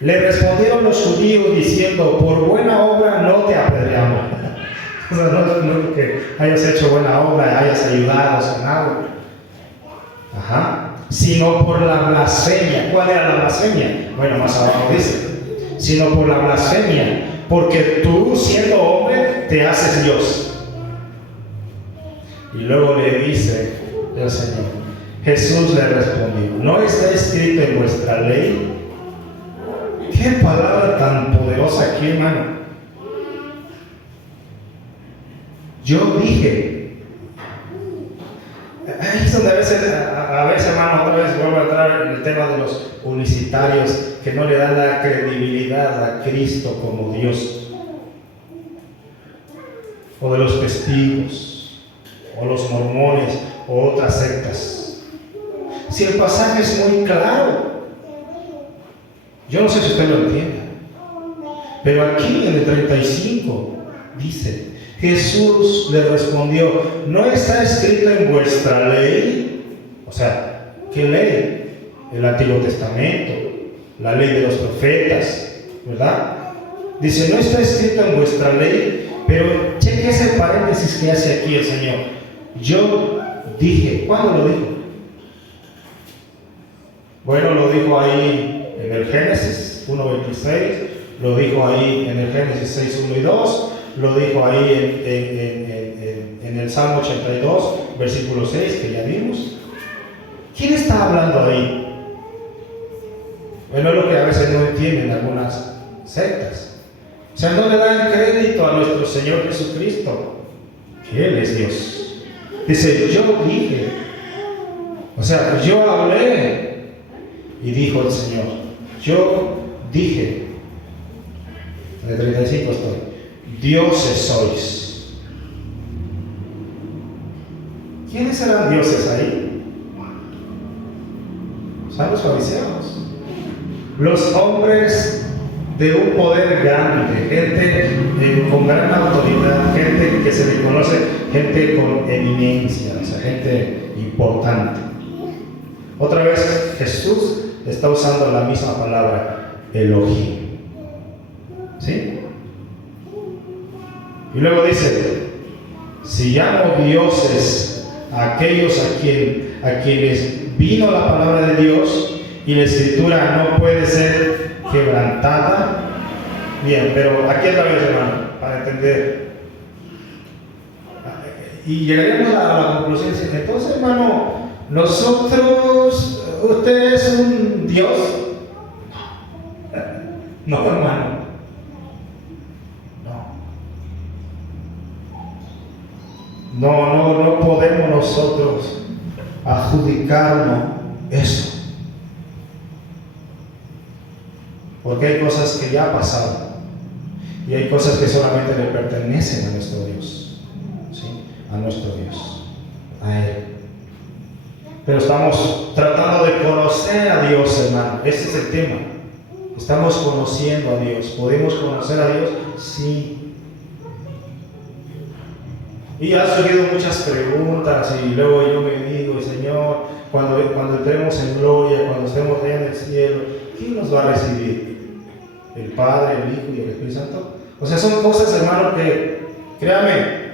Le respondieron los judíos diciendo: por buena obra no te apedreamos. O sea, no que hayas hecho buena obra, hayas ayudado, sanado. Sino por la blasfemia. ¿Cuál era la blasfemia? Bueno, más abajo dice: sino por la blasfemia, porque tú, siendo hombre, te haces Dios. Y luego le dice el Señor, Jesús le respondió: ¿no está escrito en vuestra ley? Qué palabra tan poderosa aquí, hermano. Yo dije. Ahí es donde a veces, hermano, otra vez vuelvo a entrar en el tema de los publicitarios que no le dan la credibilidad a Cristo como Dios, o de los testigos. o los mormones, o otras sectas. Si el pasaje es muy claro, yo no sé si usted lo entiende, pero aquí en el 35 dice: Jesús le respondió, ¿no está escrito en vuestra ley? O sea, ¿qué ley? El Antiguo Testamento, la ley de los profetas, ¿verdad? Dice, no está escrito en vuestra ley, pero cheque ese paréntesis que hace aquí el Señor. Yo dije, ¿cuándo lo dijo? Bueno, lo dijo ahí en el Génesis 1:26, lo dijo ahí en el Génesis 6:1 y 2, lo dijo ahí en el Salmo 82, versículo 6, que ya vimos. ¿Quién está hablando ahí? Bueno, es lo que a veces no entienden algunas sectas. O sea, no le dan crédito a nuestro Señor Jesucristo, que Él es Dios. Dice, yo dije, o sea, yo hablé, y dijo el Señor, yo dije, en el 35 estoy, dioses sois. ¿Quiénes eran dioses ahí? Son los fariseos, los hombres de un poder grande, gente con gran autoridad, gente que se le conoce, gente con eminencia, o sea, gente importante. Otra vez Jesús está usando la misma palabra, Elohim. ¿Sí? Y luego dice, si llamo dioses a aquellos a quienes vino la palabra de Dios y la escritura no puede ser quebrantada. Bien, pero aquí otra vez, hermano, para entender. Y llegaríamos a la conclusión, entonces, hermano, nosotros, ¿usted es un Dios? No, hermano. No podemos nosotros adjudicarnos eso. Porque hay cosas que ya pasaron y hay cosas que solamente le pertenecen a nuestro Dios, ¿sí? A nuestro Dios, a Él. Pero estamos tratando de conocer a Dios, hermano. Ese es el tema. Estamos conociendo a Dios. ¿Podemos conocer a Dios? Sí. Y han surgido muchas preguntas y luego yo me digo, Señor, cuando entremos en gloria, cuando estemos allá en el cielo, ¿quién nos va a recibir? ¿El Padre, el Hijo y el Espíritu Santo? O sea, son cosas, hermano, que, créame,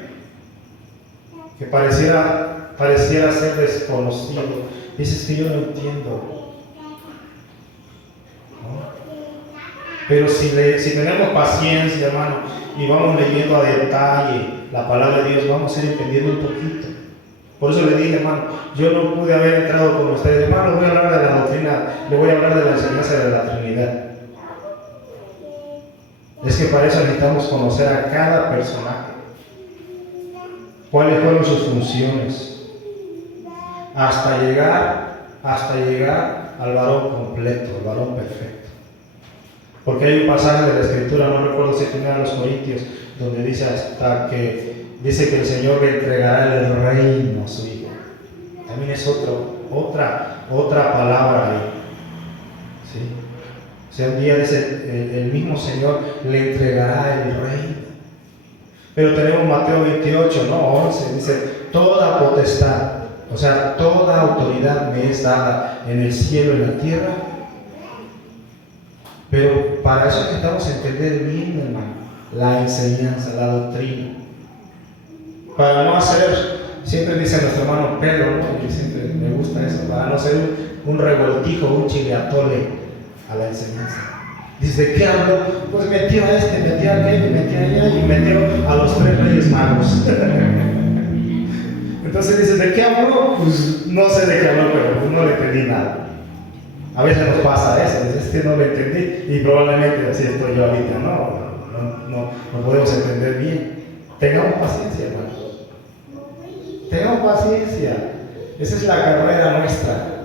que pareciera ser desconocido. Dices que yo no entiendo, ¿no? Pero si tenemos paciencia, hermano, y vamos leyendo a detalle la palabra de Dios, vamos a ir entendiendo un poquito. Por eso le dije, hermano, yo no pude haber entrado con ustedes, hermano, voy a hablar de la doctrina, le voy a hablar de la enseñanza de la Trinidad. Es que para eso necesitamos conocer a cada personaje, cuáles fueron sus funciones, hasta llegar al varón completo, al varón perfecto. Porque hay un pasaje de la Escritura, no recuerdo si es 1 Corintios, donde dice que el Señor le entregará el reino a su Hijo. También es otra palabra ahí, ¿sí? O sea, un día dice, el mismo Señor le entregará el reino. Pero tenemos Mateo 28, no 11, dice, toda potestad, o sea, toda autoridad me es dada en el cielo y en la tierra. Pero para eso necesitamos entender bien, hermano, la enseñanza, la doctrina. Para no hacer, siempre dice nuestro hermano Pedro, ¿no? Y siempre me gusta eso, para no hacer un revoltijo, un chileatole a la enseñanza. Dice, ¿qué habló? Pues metió a este, metió a aquel, metió allá y metió a los 3 reyes magos. Entonces dice, ¿de qué habló? Pues no sé de qué habló, pero no le entendí nada. A veces nos pasa eso, es que no lo entendí y probablemente así estoy yo ahorita, no podemos entender bien. Tengamos paciencia, hermanos. Tengamos paciencia. Esa es la carrera nuestra.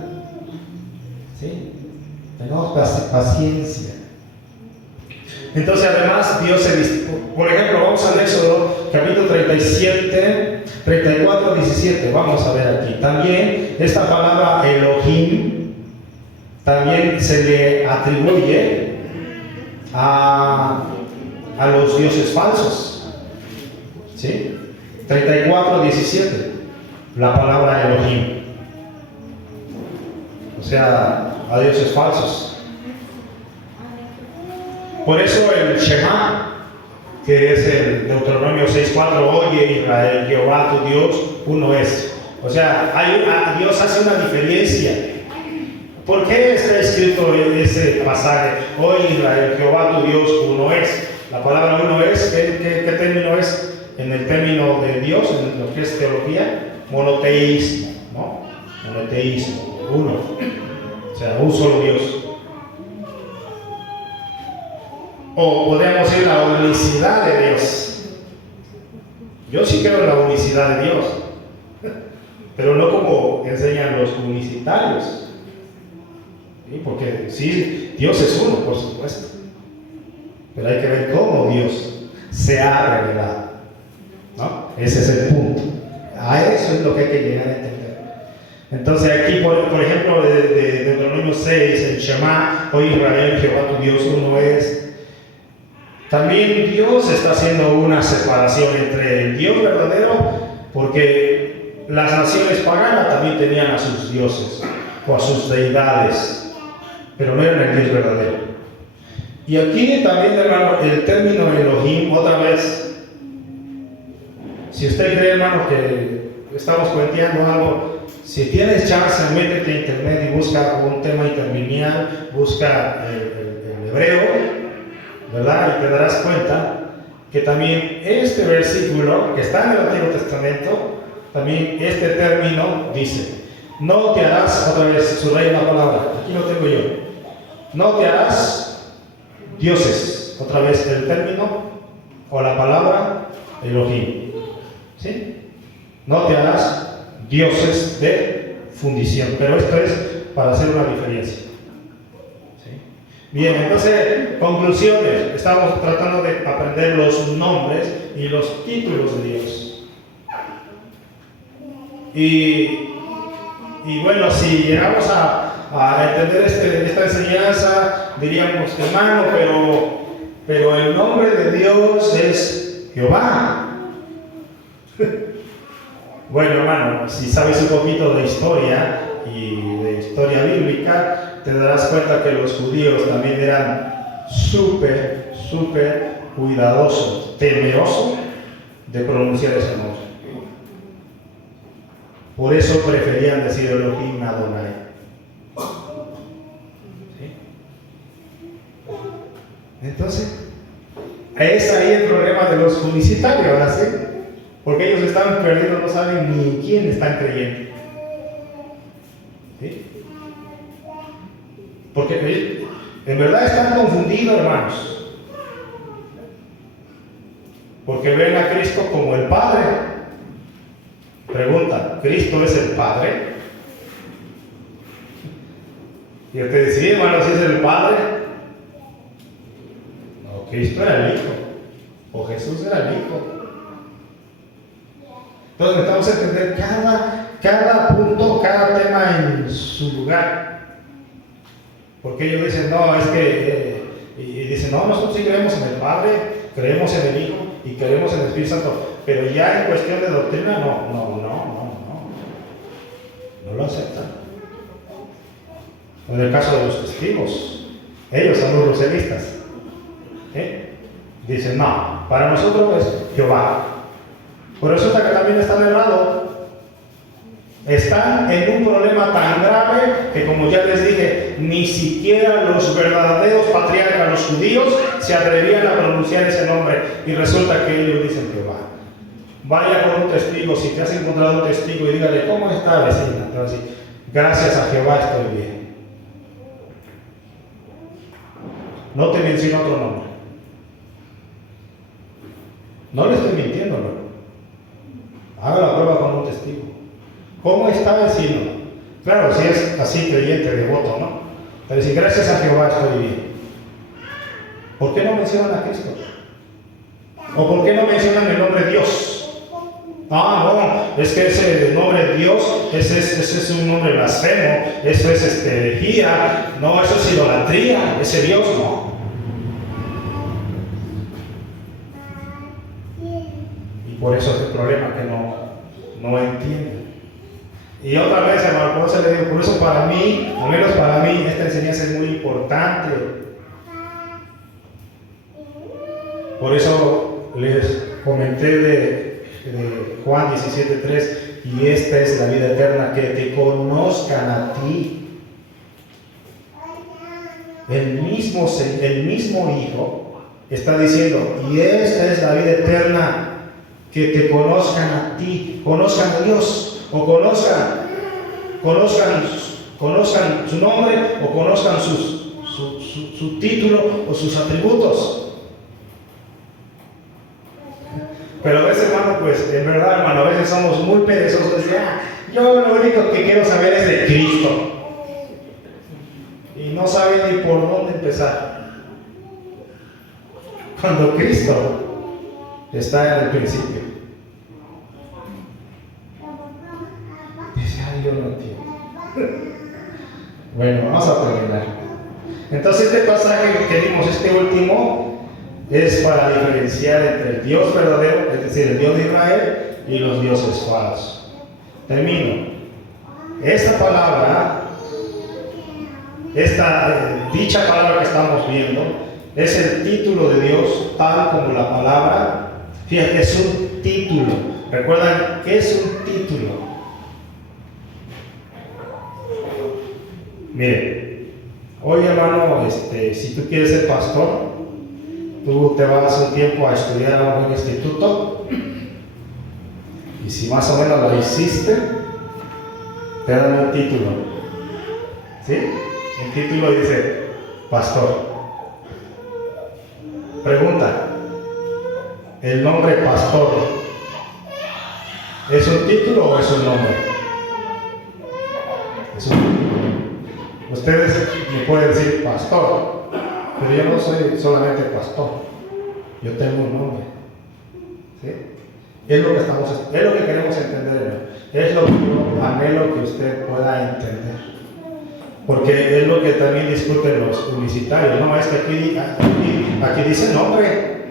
¿Sí? Tengamos paciencia. Entonces, además, por ejemplo, vamos al Éxodo, capítulo 37, 34, 17. Vamos a ver aquí. También esta palabra Elohim también se le atribuye a los dioses falsos. ¿Sí? 34, 17. La palabra Elohim. O sea, a dioses falsos. Por eso el Shema, que es el Deuteronomio 6:4, oye Israel, Jehová tu Dios, uno es. O sea, Dios hace una diferencia. ¿Por qué está escrito en ese pasaje? Oye Israel, Jehová tu Dios, uno es. La palabra uno es, ¿qué término es? En el término de Dios, en lo que es teología, monoteísmo, ¿no? Monoteísmo, uno. O sea, un solo Dios. O podemos decir la unicidad de Dios. Yo sí creo en la unicidad de Dios, pero no como enseñan los unicitarios. ¿Sí? Porque sí, Dios es uno, por supuesto, pero hay que ver cómo Dios se ha revelado, ¿no? Ese es el punto. A eso es lo que hay que llegar a entender. Entonces aquí, por ejemplo, de Deuteronomio 6, el Shema, oye Israel, Jehová tu Dios, uno es. También Dios está haciendo una separación entre el Dios verdadero, porque las naciones paganas también tenían a sus dioses o a sus deidades, pero no eran el Dios verdadero. Y aquí también, hermano, el término Elohim, otra vez, si usted cree, hermano, que estamos cuenteando algo, si tienes chance, métete a internet y busca un tema interlineal, busca el hebreo, ¿verdad? Y te darás cuenta que también este versículo que está en el Antiguo Testamento, también este término dice, no te harás, otra vez subraya la palabra, aquí lo tengo yo, no te harás dioses, otra vez el término o la palabra Elohim, ¿sí? No te harás dioses de fundición, pero esto es para hacer una diferencia. Bien, entonces, conclusiones. Estamos tratando de aprender los nombres y los títulos de Dios. Y bueno, si llegamos a entender esta enseñanza, diríamos, hermano, pero el nombre de Dios es Jehová. Bueno, hermano, si sabes un poquito de historia y de historia bíblica, te darás cuenta que los judíos también eran súper cuidadosos, temerosos de pronunciar ese nombre. Por eso preferían decir Elohim Adonai. ¿Sí? Entonces, es ahí el problema de los unicitarios, ahora sí, porque ellos están perdidos, no saben ni en quién están creyendo. ¿Sí? Porque en verdad están confundidos, hermanos. Porque ven a Cristo como el Padre. Pregunta, ¿Cristo es el Padre? Y usted dice, sí, hermano, si es el Padre. No, Cristo era el Hijo. O Jesús era el Hijo. Entonces necesitamos entender cada punto, cada tema en su lugar. Porque ellos dicen, no, es que, y dicen, no, nosotros sí creemos en el Padre, creemos en el Hijo y creemos en el Espíritu Santo, pero ya en cuestión de doctrina, no lo aceptan. En el caso de los testigos, ellos son los luceristas. Dicen, no, para nosotros es Jehová. Por eso que también están errados. Están en un problema tan grave que, como ya les dije, ni siquiera los verdaderos patriarcas, los judíos, se atrevían a pronunciar ese nombre. Y resulta que ellos dicen Jehová. Vaya con un testigo, si te has encontrado un testigo, y dígale, ¿cómo está, vecina? Te va a decir, gracias a Jehová estoy bien. No te menciono otro nombre. No le estoy mintiendo, ¿no? Haga la prueba con un testigo. ¿Cómo está, vecino? Claro, si es así creyente, devoto, ¿no? Pero si gracias a Jehová estoy bien. ¿Por qué no mencionan a Cristo? ¿O por qué no mencionan el nombre Dios? No, es que ese nombre Dios, ese es un nombre blasfemo, eso es herejía, no, eso es idolatría, ese Dios no. Y por eso es el problema que no entienden. Y otra vez, hermano, por eso le digo, por eso para mí, al menos para mí, esta enseñanza es muy importante. Por eso les comenté de Juan 17:3, y esta es la vida eterna, que te conozcan a ti. El mismo Hijo está diciendo, y esta es la vida eterna, que te conozcan a ti, conozcan a Dios, o conozcan su nombre, o conozcan su título o sus atributos. Pero a veces, hermano, pues en verdad, hermano, a veces somos muy perezosos. Yo lo único que quiero saber es de Cristo. Y no sabe ni por dónde empezar. Cuando Cristo está en el principio. Dice, yo no entiendo. Bueno, vamos a terminar. Entonces este pasaje que vimos, este último, es para diferenciar entre el Dios verdadero, es decir, el Dios de Israel, y los dioses falsos. Termino. Esta palabra, dicha palabra que estamos viendo, es el título de Dios, tal como la palabra. Fíjate, es un título. ¿Recuerdan qué es un título? Mire, hoy, hermano, si tú quieres ser pastor, tú te vas un tiempo a estudiar a un instituto, y si más o menos lo hiciste, te dan un título. ¿Sí? El título dice pastor. Pregunta: ¿el nombre pastor es un título o es un nombre? Es un título. Ustedes me pueden decir pastor, pero yo no soy solamente pastor, yo tengo un nombre. ¿Sí? Es lo que queremos entender, es lo que yo anhelo que usted pueda entender, porque es lo que también discuten los publicitarios. No, es que aquí dice nombre.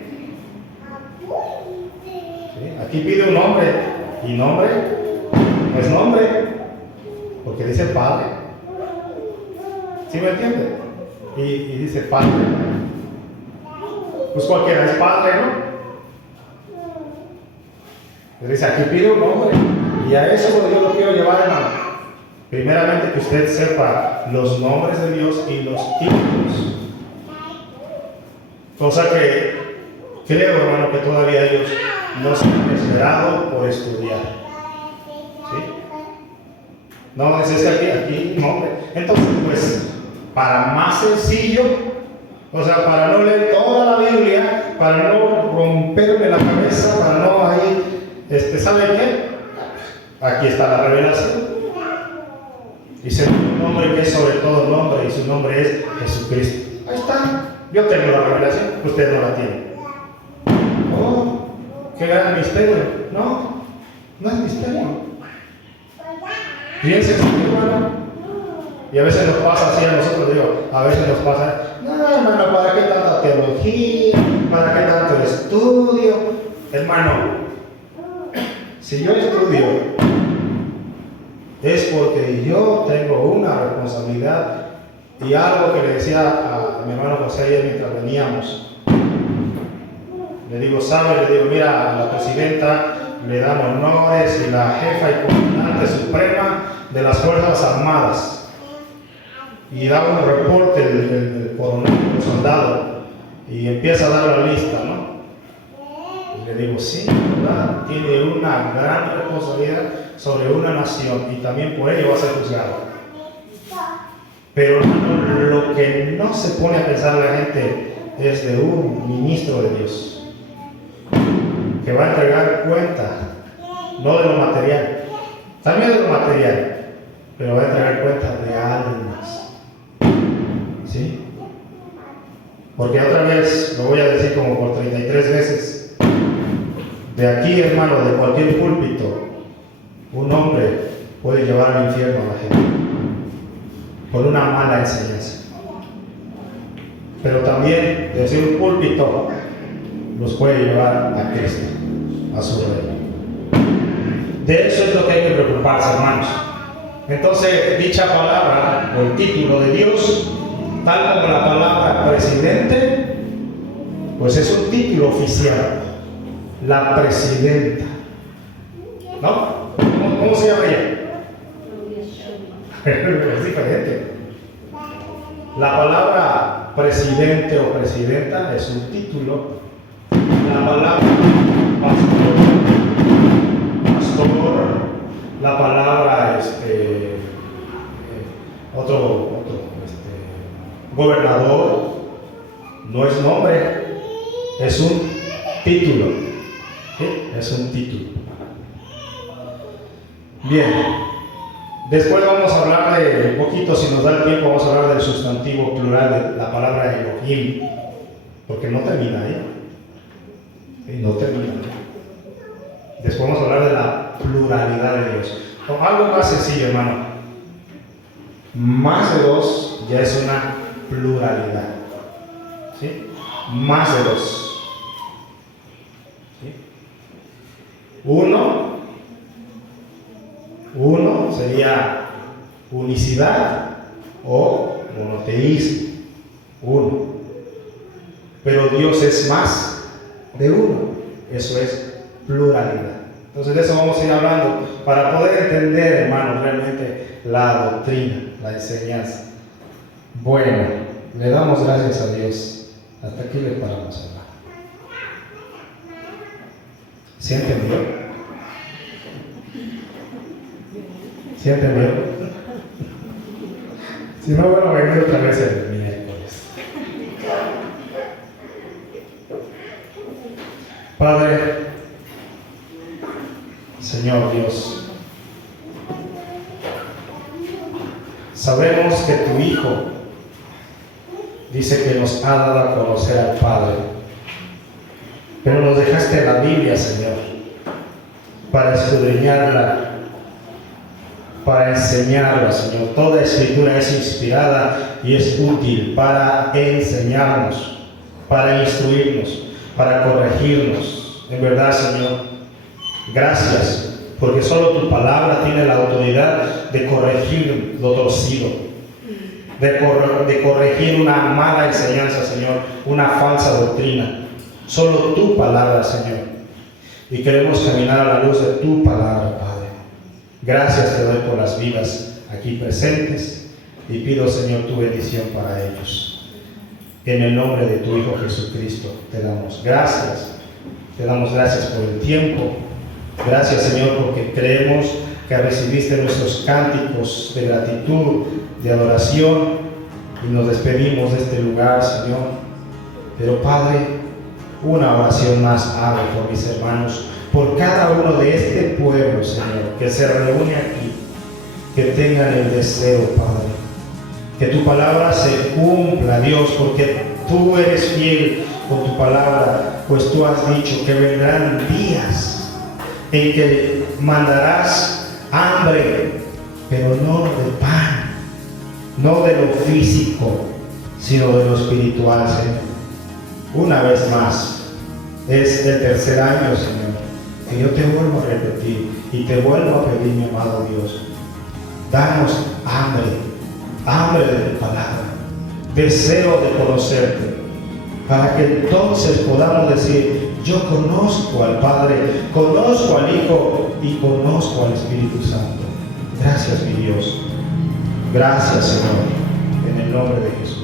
¿Sí? Aquí pide un nombre, y nombre no es nombre, porque dice padre. ¿Sí me entiende? Y dice padre. Pues cualquiera es padre, ¿no? Dice, aquí pide un nombre. Y a eso yo lo quiero llevar, hermano. Primeramente, que usted sepa los nombres de Dios y los títulos. Cosa que creo, hermano, que todavía ellos no se han esmerado por estudiar. ¿Sí? No, es aquí nombre. Entonces, pues, para más sencillo, o sea, para no leer toda la Biblia, para no romperme la cabeza, para no ahí, ¿sabe qué? Aquí está la revelación. Dice un nombre que es sobre todo nombre, y su nombre es Jesucristo. Ahí está. Yo tengo la revelación, usted no la tiene. Oh, qué gran misterio. No es misterio. Bien sencillo, hermano. Y a veces nos pasa así a nosotros, a veces nos pasa, no, hermano, ¿para qué tanta teología? ¿Para qué tanto estudio? Hermano, si yo estudio, es porque yo tengo una responsabilidad, y algo que le decía a mi hermano José ayer mientras veníamos. Le digo, mira, a la presidenta le dan honores, y la jefa y comandante suprema de las Fuerzas Armadas. Y da un reporte el coronel, el soldado, y empieza a dar la lista, ¿no? Y le digo, sí, ¿verdad? Tiene una gran responsabilidad sobre una nación, y también por ello va a ser juzgado. Pero lo que no se pone a pensar la gente es de un ministro de Dios, que va a entregar cuenta, no de lo material, también de lo material, pero va a entregar cuenta de almas. ¿Sí? Porque otra vez, lo voy a decir como por 33 veces, de aquí, hermano, de cualquier púlpito, un hombre puede llevar al infierno a la gente por una mala enseñanza. Pero también, desde un púlpito, los puede llevar a Cristo, a su reino. De eso es lo que hay que preocuparse, hermanos. Entonces, dicha palabra, o el título de Dios, tal como la palabra presidente, pues es un título oficial. La presidenta. ¿No? ¿Cómo se llama ella? Es diferente. La palabra presidente o presidenta es un título. La palabra pastor, la palabra gobernador, no es nombre, es un título. ¿Sí? Es un título. Bien, después vamos a hablar de un poquito, si nos da el tiempo, vamos a hablar del sustantivo plural de la palabra Elohim, porque no termina ahí. ¿Sí? No termina ahí. Después vamos a hablar de la pluralidad de Dios. O algo más sencillo, hermano. Más de dos ya es una pluralidad. ¿Sí? Más de dos. ¿Sí? Uno sería unicidad o monoteísmo. Uno. Pero Dios es más de uno. Eso es pluralidad. Entonces de eso vamos a ir hablando para poder entender, hermanos, realmente la doctrina, la enseñanza. Bueno, le damos gracias a Dios. Hasta aquí le paramos, hermano. ¿Sí entendió? ¿Sí entendió? Si no, bueno, venir otra vez el miércoles. Padre, Señor Dios, sabemos que tu Hijo dice que nos ha dado a conocer al Padre, pero nos dejaste la Biblia, Señor, para escudriñarla, para enseñarla, Señor. Toda escritura es inspirada y es útil para enseñarnos, para instruirnos, para corregirnos. En verdad, Señor, gracias, porque solo tu palabra tiene la autoridad de corregir lo torcido, de corregir una mala enseñanza, Señor, una falsa doctrina. Solo tu palabra, Señor. Y queremos caminar a la luz de tu palabra, Padre. Gracias te doy por las vidas aquí presentes y pido, Señor, tu bendición para ellos. En el nombre de tu Hijo Jesucristo te damos gracias. Te damos gracias por el tiempo. Gracias, Señor, porque creemos que recibiste nuestros cánticos de gratitud, de adoración, y nos despedimos de este lugar, Señor. Pero, Padre, una oración más hago por mis hermanos, por cada uno de este pueblo, Señor, que se reúne aquí, que tengan el deseo, Padre, que tu palabra se cumpla, Dios, porque tú eres fiel con tu palabra, pues tú has dicho que vendrán días en que mandarás hambre, pero no de pan, no de lo físico, sino de lo espiritual, Señor. Una vez más, es el tercer año, Señor, que yo te vuelvo a repetir y te vuelvo a pedir, mi amado Dios, danos hambre de tu palabra, deseo de conocerte, para que entonces podamos decir: yo conozco al Padre, conozco al Hijo y conozco al Espíritu Santo. Gracias, mi Dios. Gracias, Señor, en el nombre de Jesús.